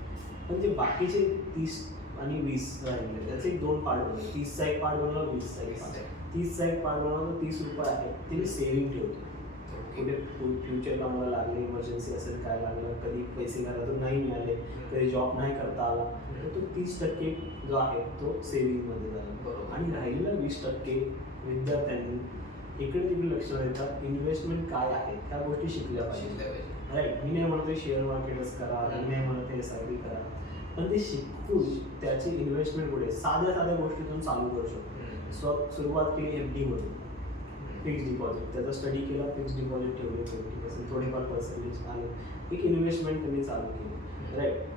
पण जे बाकीचे 30 आणि 20 राहिले त्याचे एक 2 पार्ट बनवले, 30चा एक पार्ट बनवला, 20चा एक पार्ट. 30चा एक पार्ट बनवला, 30 रुपये आहेत ते मी सेव्हिंग ठेवतो, कुठे फ्युचरला मला लागले, इमर्जन्सी असेल, काय लागलं, कधी पैसे घरातून नाही मिळाले, कधी जॉब नाही करता आला, तर तो 30% जो आहे तो सेव्हिंगमध्ये झाला. आणि राहिलेला 20% विद्यार्थ्यांनी इकडे तिकडे लक्ष देतात, इन्व्हेस्टमेंट काय आहे त्या गोष्टी शिकल्या पाहिजे, राईट. मी नाही म्हणतोय शेअर मार्केटच करा, मी नाही म्हणत SIP करा, पण ते शिकून त्याची इन्व्हेस्टमेंट पुढे साध्या गोष्टीतून चालू करू शकतो. सुरुवात केली FD मधून, फिक्स डिपॉझिट, त्याचा स्टडी केला, फिक्स डिपॉझिट ठेवले 20%, थोडेफार पर्सेंटेज आले, एक इन्व्हेस्टमेंट त्यांनी चालू केली, राईट.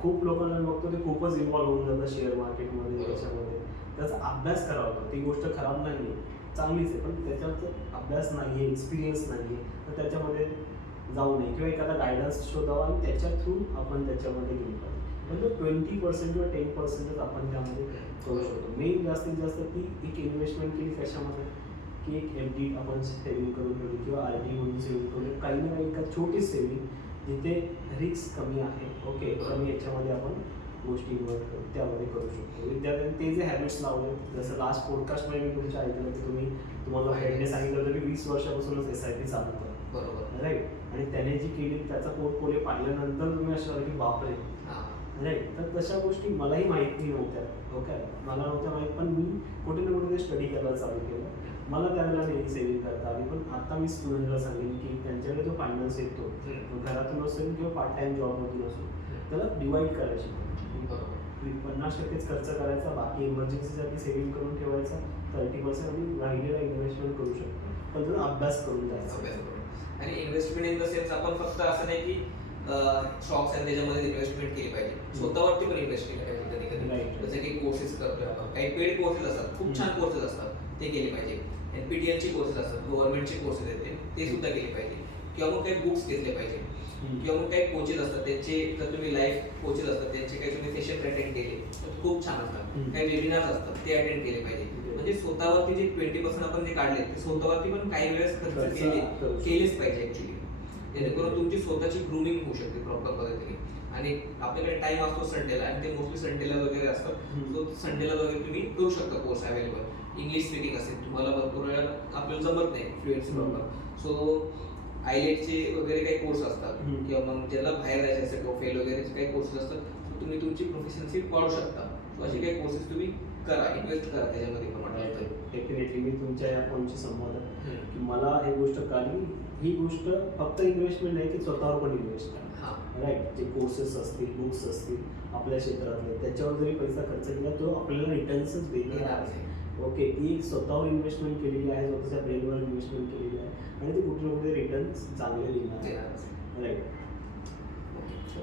खूप लोकांना बघतो ते खूपच इन्व्हॉल्व्ह होऊन जातं शेअर मार्केटमध्ये, त्याच्यामध्ये त्याचा अभ्यास करावा लागतो. ती गोष्ट खराब नाही आहे, चांगलीच आहे, पण त्याच्यात अभ्यास नाही आहे, एक्सपिरियन्स नाही आहे, तर त्याच्यामध्ये जाऊ नये किंवा एखादा गायडन्स शोधावा आणि त्याच्या थ्रू आपण त्याच्यामध्ये गेलो पाहिजे. पण तो 20% किंवा 10%च आपण त्यामध्ये करू शकतो. मेन जास्तीत जास्त ती एक इन्व्हेस्टमेंट केली कशामध्ये की एक FD आपण सेव्हिंग करून ठेवली किंवा RD म्हणून सेव्हिंग करून, काही ना काही एका छोटी सेव्हिंग जिथे रिस्क कमी आहे, ओके, कमी याच्यामध्ये आपण गोष्टी त्यामध्ये करू शकतो. विद्यार्थ्यांनी ते जे हॅबिट्स लावले, जसं लास्ट पॉडकास्टमध्ये मी तुमच्या ऐकलं की तुम्हाला फ्रेंडने सांगितलं होतं की 20 वर्षापासूनच SIP चालू करा, बरोबर, राईट. आणि त्याने जी केली त्याचा पोर्टफोलिओ पाहिल्यानंतर तुम्ही असं झालं की बापरे, राईट. तर तशा गोष्टी मलाही माहिती नव्हत्या, ओके, मला नव्हत्या माहीत, पण मी कुठे ना कुठे स्टडी करायला चालू केलं. मला त्यावेळेला नाही सेव्हिंग करता आली, पण आता मी स्टुडंटला सांगेन की त्यांच्याकडे जो फायनान्स येतो घरातून असेल किंवा पार्ट टाइम जॉबमधून असेल, त्याला डिवाईड करायची, 50%च खर्च करायचा, बाकी इमर्जन्सीसाठी सेव्हिंग करून ठेवायचा, 30% आम्ही राहिलेला इन्व्हेस्टमेंट करू शकतो, पण त्याचा अभ्यास करून जायचा. आणि इन्व्हेस्टमेंट इन द सेन्स आपण फक्त असं नाही की स्टॉक्स आणि त्याच्यामध्ये इन्व्हेस्टमेंट केली पाहिजे, स्वतःवरती पण इन्व्हेस्ट केली पाहिजे. कधी जसे की कोर्सेस करतोय आपण, काही पेड कोर्सेस असतात, खूप छान कोर्सेस असतात, ते केले पाहिजे. NPTELचे कोर्सेस असतात, गव्हर्नमेंटचे कोर्सेस आहेत, ते सुद्धा केले पाहिजे. किंवा मग काही बुक्स घेतले पाहिजे, किंवा मग काही कोचेस असतात त्यांचे, जर तुम्ही लाईव्ह कोचेस असतात त्यांचे काही तुम्ही सेशन अटेंड केले तर खूप छान असतात. काही वेबिनार्स असतात ते अटेंड केले पाहिजे. म्हणजे स्वतःवरती जे 20% आपण जे काढले ते स्वतःवरती पण काही वेळेस खर्च केलेच पाहिजे ऍक्च्युली, जेणेकरून तुमची स्वतःची ग्रूमिंग होऊ शकते प्रॉपर पद्धतीने. आणि आपल्याकडे टाइम असतो संडेला, आणि ते मोस्टली संडेला वगैरे असतात, सो संडेला वगैरे तुम्ही करू शकता कोर्स अवेलेबल. इंग्लिश स्पीकिंग असेल, तुम्हाला भरपूर वेळा आपल्याला जमत नाही फ्लुएन्सी प्रॉपर, सो आयलेटचे वगैरे काही कोर्स असतात, किंवा मग ज्याला बाहेर जायचे असेल टोफेल वगैरेचे काही कोर्सेस असतात, सो तुम्ही तुमची प्रोफिशियन्सी वाढू शकता. सो असे काही कोर्सेस तुम्ही करा, इन्व्हेस्ट करा त्याच्यामध्ये पण वाटलं तर. डेफिनेटली मी तुमच्या या पॉईंटशी संमत आहे की मला ही गोष्ट कळली, ही गोष्ट फक्त इन्व्हेस्टमेंट नाही की स्वतःवर पण इन्व्हेस्ट करा, राईट. जे कोर्सेस असतील, बुक्स असतील आपल्या क्षेत्रातले, त्याच्यावर जरी पैसा खर्च केला तो आपल्याला रिटर्न्सच देणार आहे, ओके. ती एक स्वतःवर इन्व्हेस्टमेंट केलेली आहे, स्वतःच्या ब्रेनवर इन्व्हेस्टमेंट केलेली आहे, आणि ते कुठे ना कुठे रिटर्न्स चांगले देणार आहे, राईट.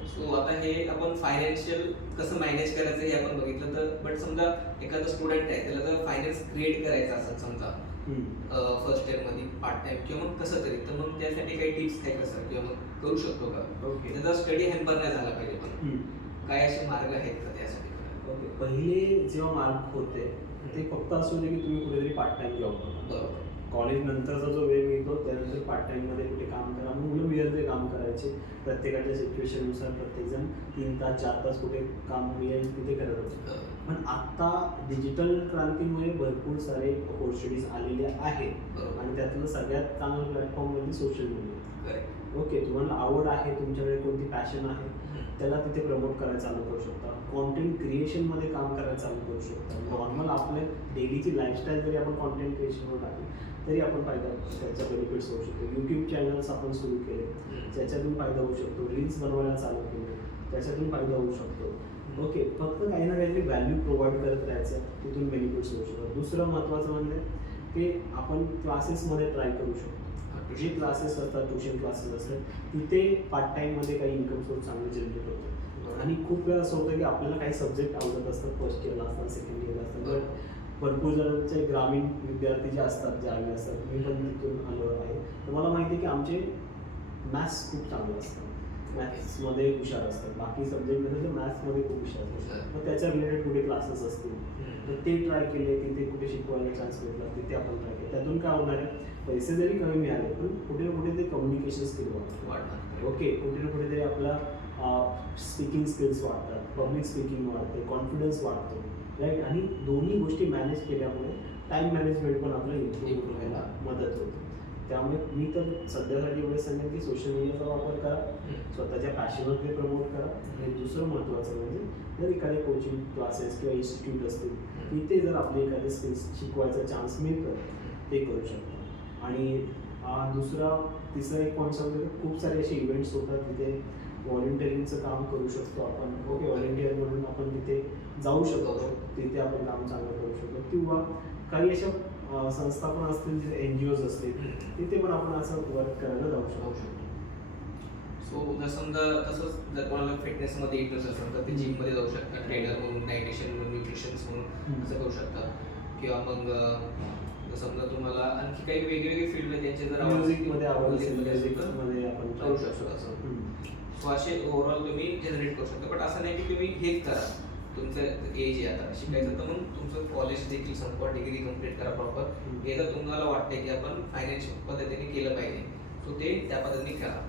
सो आता हे आपण फायनान्शियल कसं मॅनेज करायचं हे आपण बघितलं. तर बट समजा एखादा स्टुडंट आहे, त्याला जर फायनान्स क्रिएट करायचा असेल समजा फर्स्ट इयर मध्ये पार्ट टाइम किंवा मग कसं तरी, तर मग त्यासाठी काही टिप्स काय कसं किंवा मग करू शकतो का? ओके. त्याचा स्टडी हॅम्पर नाही झाला पाहिजे, पण काय असे मार्ग आहेत का त्यासाठी? ओके. पहिले जेव्हा मार्क होते ते फक्त असू दे की तुम्ही कुठेतरी पार्ट टाइम जॉब करा, बरोबर. कॉलेज नंतरचा जो वेळ मिळतो त्यानंतर पार्ट टाइममध्ये कुठे काम करा, मुलं मिळेल ते काम करायचे. प्रत्येकाच्या सिच्युएशननुसार प्रत्येकजण 3 तास 4 तास कुठे काम मिळेल तिथे करत होते. पण आत्ता डिजिटल क्रांतीमुळे भरपूर सारे अपॉर्च्युनिटीज आलेल्या आहेत, आणि त्यातलं सगळ्यात चांगलं प्लॅटफॉर्म म्हणजे सोशल मीडिया. ओके, तुम्हाला आवड आहे, तुमच्याकडे कोणती पॅशन आहे, त्याला तिथे प्रमोट करायला चालू करू शकता. कॉन्टेंट क्रिएशनमध्ये काम करायला चालू करू शकता. नॉर्मल आपल्या डेलीची लाईफस्टाईल जरी आपण कॉन्टेंट क्रिएशनवर टाकली तरी आपण फायदा, त्याचा बेनिफिट्स होऊ शकतो. यूट्यूब चॅनल्स आपण सुरू केले, त्याच्यातून फायदा होऊ शकतो. रील्स बनवायला चालू केले, त्याच्यातून फायदा होऊ शकतो. ओके, फक्त काही ना काहीतरी व्हॅल्यू प्रोव्हाइड करत राहायचं, तिथून बेनिफिट्स होऊ शकतात. दुसरं महत्त्वाचं म्हणजे की आपण क्लासेसमध्ये ट्राय करू शकतो. जे क्लासेस असतात, ट्युशन क्लासेस असतात, तिथे पार्ट टाईममध्ये काही इन्कम सोर्स चांगले जनरेट होतो. आणि खूप वेळा असं होतं की आपल्याला काही सब्जेक्ट आवडत असतात, फर्स्ट इयरला असतात, सेकंड इयरला असतात, बट भरपूर जणांचे ग्रामीण विद्यार्थी जे असतात ग्रामीण असतात, मी पण तिथून आलो आहे, तर मला माहिती आहे की आमचे मॅथ्स खूप चांगलं असतं, मॅथ्समध्ये हुशार असतात, बाकी सब्जेक्टमध्ये तर मॅथ्समध्ये खूप हुशार असतात. मग त्याच्या रिलेटेड कुठे क्लासेस असतील तर ते ट्राय केले, तिथे कुठे शिकवायला चान्स भेटला तिथे आपण ट्राय केलं. त्यातून काय होणार आहे, पैसे जरी कमी मिळाले पण कुठे ना कुठे ते कम्युनिकेशन स्किल वाढतात. ओके, कुठे ना कुठेतरी आपला स्पीकिंग स्किल्स वाढतात, पब्लिक स्पीकिंग वाढते, कॉन्फिडन्स वाढतो, राईट. आणि दोन्ही गोष्टी मॅनेज केल्यामुळे टाईम मॅनेजमेंट पण आपलं इम्प्रूव्ह व्हायला मदत होते. त्यामुळे मी तर सध्यासाठी एवढं सांगेन की सोशल मीडियाचा वापर करा, स्वतःच्या पॅशनवर ते प्रमोट करा. आणि दुसरं महत्त्वाचं म्हणजे जर एखादे कोचिंग क्लासेस किंवा इन्स्टिट्यूट असतील तिथे जर आपले एखादे स्किल्स शिकवायचा चान्स मिळतं ते करू शकता. आणि तिसरा एक पॉईंट सांगतो की खूप सारे असे इव्हेंट्स होतात तिथे व्हॉलेंटिअरिंगचं काम करू शकतो आपण. ओके, व्हॉलेंटिअर म्हणून आपण तिथे जाऊ शकतो, तिथे आपण काम चांगलं करू शकतो. किंवा काही अशा संस्था पण असतील जिथे NGOs असतील तिथे पण आपण असं वर्क करायला जाऊ शकतो. सो जर समजा तसंच जर कोणाला फिटनेसमध्ये इंटरेस्ट असेल तर ते जिममध्ये जाऊ शकतात, ट्रेनर म्हणून, डायटिशियन म्हणून, न्यूट्रिशन्स म्हणून असं करू शकतात. किंवा मग जर समजा तुम्हाला आणखी काही वेगवेगळे फील्ड आहे त्यांचे जर म्युझिकमध्ये आवड असेल म्युझिकमध्ये मध्ये आपण करू शकतो असं. सो असे ओव्हरऑल तुम्ही जनरेट करू शकता. बट असं नाही की तुम्ही हेच करा, तुमचं एज आहे आता शिकायचं तर मग तुमचं कॉलेज देखील संपवा, डिग्री कम्प्लीट करा प्रॉपर. हे जर तुम्हाला वाटतंय की आपण फायनान्शियल पद्धतीने केलं पाहिजे सो ते त्या पद्धतीने करा.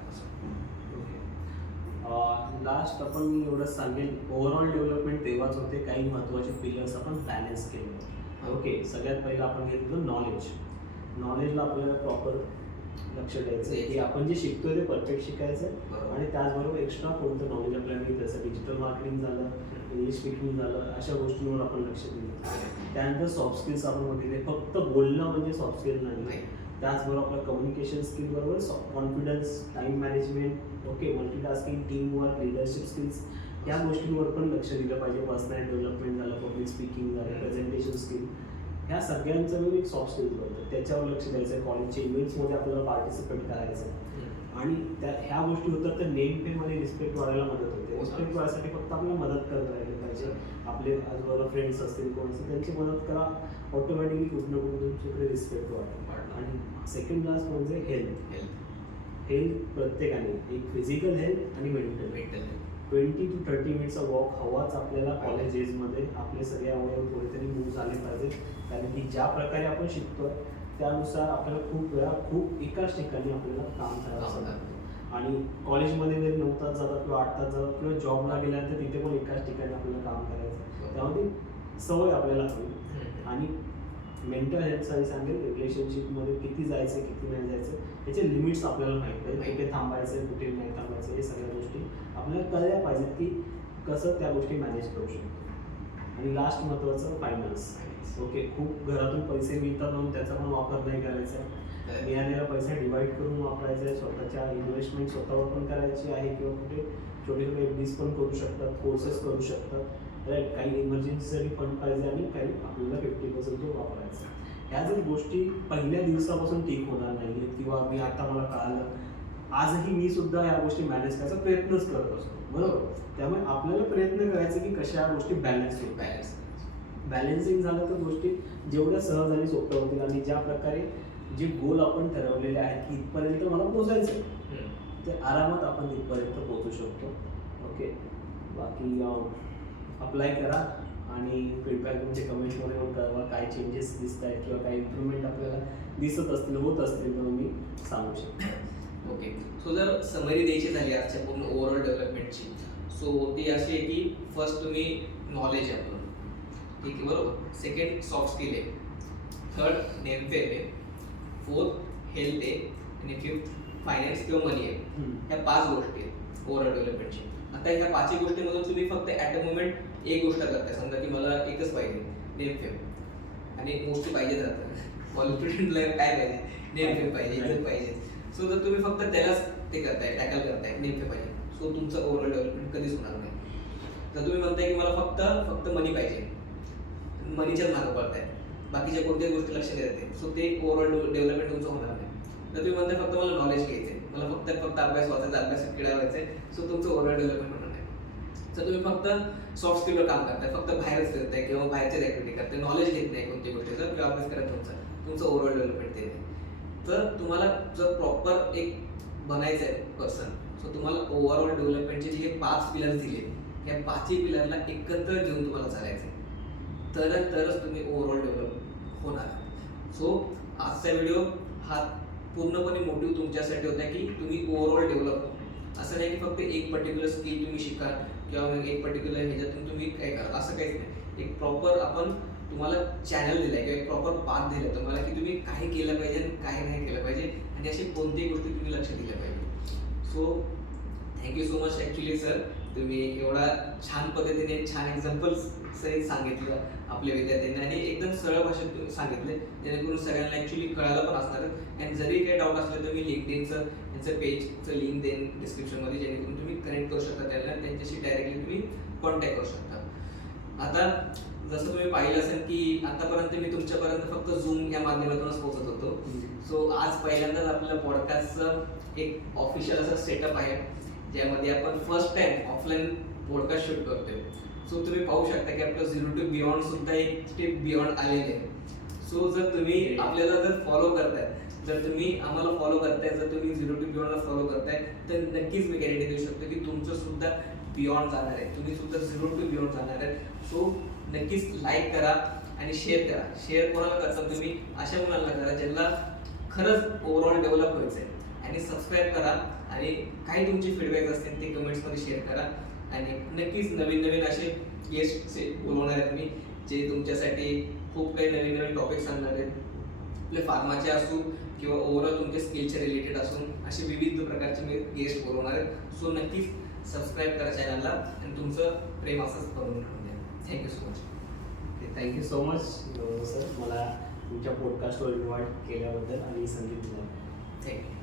लास्ट आपण मी एवढंच सांगेन, ओव्हरऑल डेव्हलपमेंट तेव्हाच होते काही महत्त्वाचे पिलर्स आपण बॅलन्स केले. ओके, सगळ्यात पहिलं आपण घेतलं नॉलेजला आपल्याला प्रॉपर लक्ष द्यायचं की आपण जे शिकतोय ते परफेक्ट शिकायचं आणि त्याचबरोबर एक्स्ट्रा कोणतं नॉलेज आपल्याला मिळतं, जसं डिजिटल मार्केटिंग झालं, इंग्लिश स्पीकिंग झालं, अशा गोष्टींवर आपण लक्ष दिलं. त्यानंतर सॉफ्ट स्किल्स आपण म्हटले, फक्त बोलणं म्हणजे सॉफ्ट स्किल नाही, त्याचबरोबर आपलं कम्युनिकेशन स्किल बरोबर confidence, time management, okay, multitasking, teamwork, leadership skills, या गोष्टींवर पण लक्ष दिलं पाहिजे. पर्सनॅलिटी डेव्हलपमेंट झालं, पब्लिक स्पीकिंग झालं, प्रेझेंटेशन स्किल, ह्या सगळ्यांचं एक सॉफ्ट स्किल्स होतं, त्याच्यावर लक्ष द्यायचं. कॉलेजच्या इव्हेंट्समध्ये आपल्याला पार्टिसिपेट करायचं आणि ह्या गोष्टी होतात तर नेम फेममध्ये रिस्पेक्ट वाढायला मदत होते. रिस्पेक्ट वाढायसाठी फक्त आपल्याला मदत करत राहिले पाहिजे. आपले आजूबाजूला फ्रेंड्स असतील कोण असतील त्यांची मदत करा, ऑटोमॅटिकली कुठं ना कुठं तुमच्याकडे रिस्पेक्ट वाढतो. आणि सेकंड क्लास म्हणजे हेल्थ प्रत्येकाने, एक फिजिकल हेल्थ आणि मेंटल हेल्थ. 20 to 30 मिनिट्सचा वॉक हवाच आपल्याला कॉलेज एजमध्ये. आपले सगळे अवयव थोडेतरी मूव झाले पाहिजे, कारण की ज्या प्रकारे आपण शिकतोय त्यानुसार आपल्याला खूप वेळा एकाच ठिकाणी आपल्याला काम करावं लागतं. आणि कॉलेजमध्ये जरी 9 तास जातात किंवा 8 तास जातात किंवा जॉबला गेल्यानंतर तिथे पण एकाच ठिकाणी आपल्याला काम करायचं, त्यामध्ये सवय आपल्याला हवी. आणि मेंटल हेल्थसाठी सांगेल, रिलेशनशिपमध्ये किती जायचं किती नाही जायचं याचे लिमिट्स आपल्याला माहीत पाहिजे, कुठे थांबायचं कुठे नाही थांबायचं, हे सगळ्या गोष्टी आपल्याला कळल्या पाहिजेत की कसं त्या गोष्टी मॅनेज करू शकतो. आणि लास्ट महत्त्वाचं फायनान्स. ओके, खूप घरातून पैसे मिळतात म्हणून त्याचा पण वापर नाही करायचा आहे. मिळालेला पैसा डिवाइड करून वापरायचा आहे, स्वतःच्या इन्व्हेस्टमेंट स्वतःवर पण करायची आहे किंवा कुठे छोटे छोटे FDs पण करू शकतात, कोर्सेस करू शकतात, राईट. काही इमर्जन्सीसाठी फंड पाहिजे आणि काही आपल्याला 50% तो वापरायचा. ह्या जर गोष्टी पहिल्या दिवसापासून ठीक होणार नाही किंवा मला कळालं, आजही मी सुद्धा या गोष्टी मॅनेज करायचा प्रयत्नच करत असतो, बरोबर. त्यामुळे आपल्याला प्रयत्न करायचे की कशा गोष्टी बॅलन्स होईल. बॅलन्सिंग झालं तर गोष्टी जेवढ्या सहज आणि सोप्या होतील. आणि ज्या प्रकारे जे गोल आपण ठरवलेले आहेत की इथपर्यंत मला पोचायचं आहे, ते आरामात आपण तिथपर्यंत पोहोचू शकतो. ओके, बाकी अप्लाय करा आणि फीडबॅक तुमचे कमेंट्समध्ये पण कळवा, काय चेंजेस दिसत आहेत किंवा काही इम्प्रूव्हमेंट आपल्याला दिसत असतील, होत असतील तर मी सांगू शकतो. ओके, सो जर समरी द्यायची झाली आजच्या पूर्ण ओव्हरऑल डेव्हलपमेंटची, सो ती अशी आहे की फर्स्ट तुम्ही नॉलेज आहे आपलं, ठीक आहे, बरोबर. सेकंड सॉफ्ट स्किल आहे, थर्ड नेमफेम आहे, फोर्थ हेल्थ आहे आणि फिफ्थ फायनान्स किंवा मनी आहे. ह्या 5 गोष्टी आहेत ओव्हरऑल डेव्हलपमेंटची. आता ह्या 5 गोष्टीमधून तुम्ही फक्त ॲट अ मोमेंट एक गोष्ट करताय, समजा की मला एकच पाहिजे नेमफेम, आणि मोस्टली पाहिजेच राहतं कॉलेज स्टुडंटला काय पाहिजे, नेमफेम पाहिजे, पाहिजे. सो जर तुम्ही फक्त त्यालाच ते करताय, टॅकल करताय, नेमफेम पाहिजे, सो तुमचं ओव्हरऑल डेव्हलपमेंट कधीच होणार नाही. जर तुम्ही म्हणताय की मला फक्त मनी पाहिजे, मनीच्याच मागं पडताय, बाकीच्या कोणत्याही गोष्टी लक्ष देत नाही, सो ते ओव्हरऑल डेव्हलपमेंट तुमचं होणार नाही. जर तुम्ही म्हणताय फक्त मला नॉलेज घ्यायचं आहे, मला फक्त अभ्यास वाचायचा, अभ्यास किडा व्हायचा आहे, सो तुमचं ओव्हरऑल डेव्हलपमेंट होणार नाही. तर तुम्ही फक्त सॉफ्ट स्किलवर काम करताय, फक्त बाहेरच फिरताय किंवा बाहेरच्याच ऍक्टिव्हिटी करताय, नॉलेज घेत नाही कोणत्या गोष्टीचं किंवा अभ्यास करत तुमचं ओव्हरऑल डेव्हलपमेंट ते नाही. तर तुम्हाला जर प्रॉपर एक बनायचं आहे पर्सन, सो तुम्हाला ओव्हरऑल डेव्हलपमेंटचे जे हे 5 पिलर्स दिले, या 5ही पिलरला एकत्र घेऊन तुम्हाला चालायचं आहे, तरच तुम्ही ओव्हरऑल डेव्हलप होणार. सो आजचा व्हिडिओ हा पूर्णपणे मोटिव्ह तुमच्यासाठी होता की तुम्ही ओव्हरऑल डेव्हलप हो. असं नाही की फक्त एक पर्टिक्युलर स्किल तुम्ही शिका किंवा मग एक पर्टिक्युलर ह्याच्यातून तुम्ही काय करा, असं काहीच नाही. एक प्रॉपर आपण तुम्हाला चॅनल दिलाय किंवा एक प्रॉपर पाथ दिलाय तुम्हाला की तुम्ही काय केलं पाहिजे आणि काय नाही केलं पाहिजे आणि अशी कोणत्याही गोष्टी तुम्ही लक्ष दिल्या पाहिजे. So thank you so much actually sir, तुम्ही एवढा छान पद्धतीने छान एक्झाम्पल्स सहित सांगितलं आपल्या विद्यार्थ्यांना आणि एकदम सरळ भाषेत तुम्ही सांगितले, जेणेकरून सगळ्यांना ॲक्च्युली कळायला पण असणार. आणि जरी काही डाऊट असले तर मी लिंक्डइनचं यांचं पेजचं लिंक देईन डिस्क्रिप्शनमध्ये, जेणेकरून तुम्ही कनेक्ट करू शकता त्यांना, त्यांच्याशी डायरेक्टली तुम्ही कॉन्टॅक्ट करू शकता. आता जसं तुम्ही पाहिलं असेल की आतापर्यंत मी तुमच्यापर्यंत फक्त झूम या माध्यमातूनच पोहोचत होतो. सो आज पहिल्यांदाच आपल्या पॉडकास्टचं एक ऑफिशियल असं सेटअप आहे, ज्यामध्ये आपण first time offline podcast shoot करतोय. सो तुम्ही पाहू शकता की आपलं 0 to Beyond सुद्धा एक स्टेप बियॉन्ड आलेले आहे. सो जर तुम्ही आपल्याला जर फॉलो करताय, जर तुम्ही आम्हाला फॉलो करताय, जर तुम्ही 0 to Beyondला फॉलो करताय, तर नक्कीच मी गॅरंटी देऊ शकतो की तुमचं सुद्धा बियॉन्ड जाणार आहे, तुम्ही सुद्धा 0 to Beyond जाणार आहे. सो नक्कीच लाईक करा आणि शेअर करा. शेअर कोणाला करता तुम्ही? अशा मुलांना करा ज्यांना खरंच ओव्हरऑल डेव्हलप व्हायचं आहे. आणि सबस्क्राईब करा आणि काही तुमचे फीडबॅक असतील ते कमेंट्समध्ये शेअर करा. आणि नक्कीच नवीन असे गेस्ट बोलवणार आहेत मी, जे तुमच्यासाठी खूप काही नवीन टॉपिक्स आणणार आहेत. आपले फार्माचे असू किंवा ओव्हरऑल तुमच्या स्किलच्या रिलेटेड असून असे विविध प्रकारचे मी गेस्ट बोलवणार आहेत. सो नक्कीच सबस्क्राईब करा चॅनलला आणि तुमचं प्रेम असंच करून राहून द्या. Thank you so much. Thank you so much sir, मला तुमच्या पॉडकास्टवर इन्व्हाइट केल्याबद्दल आणि संधी दिल्याबद्दल. थँक्यू.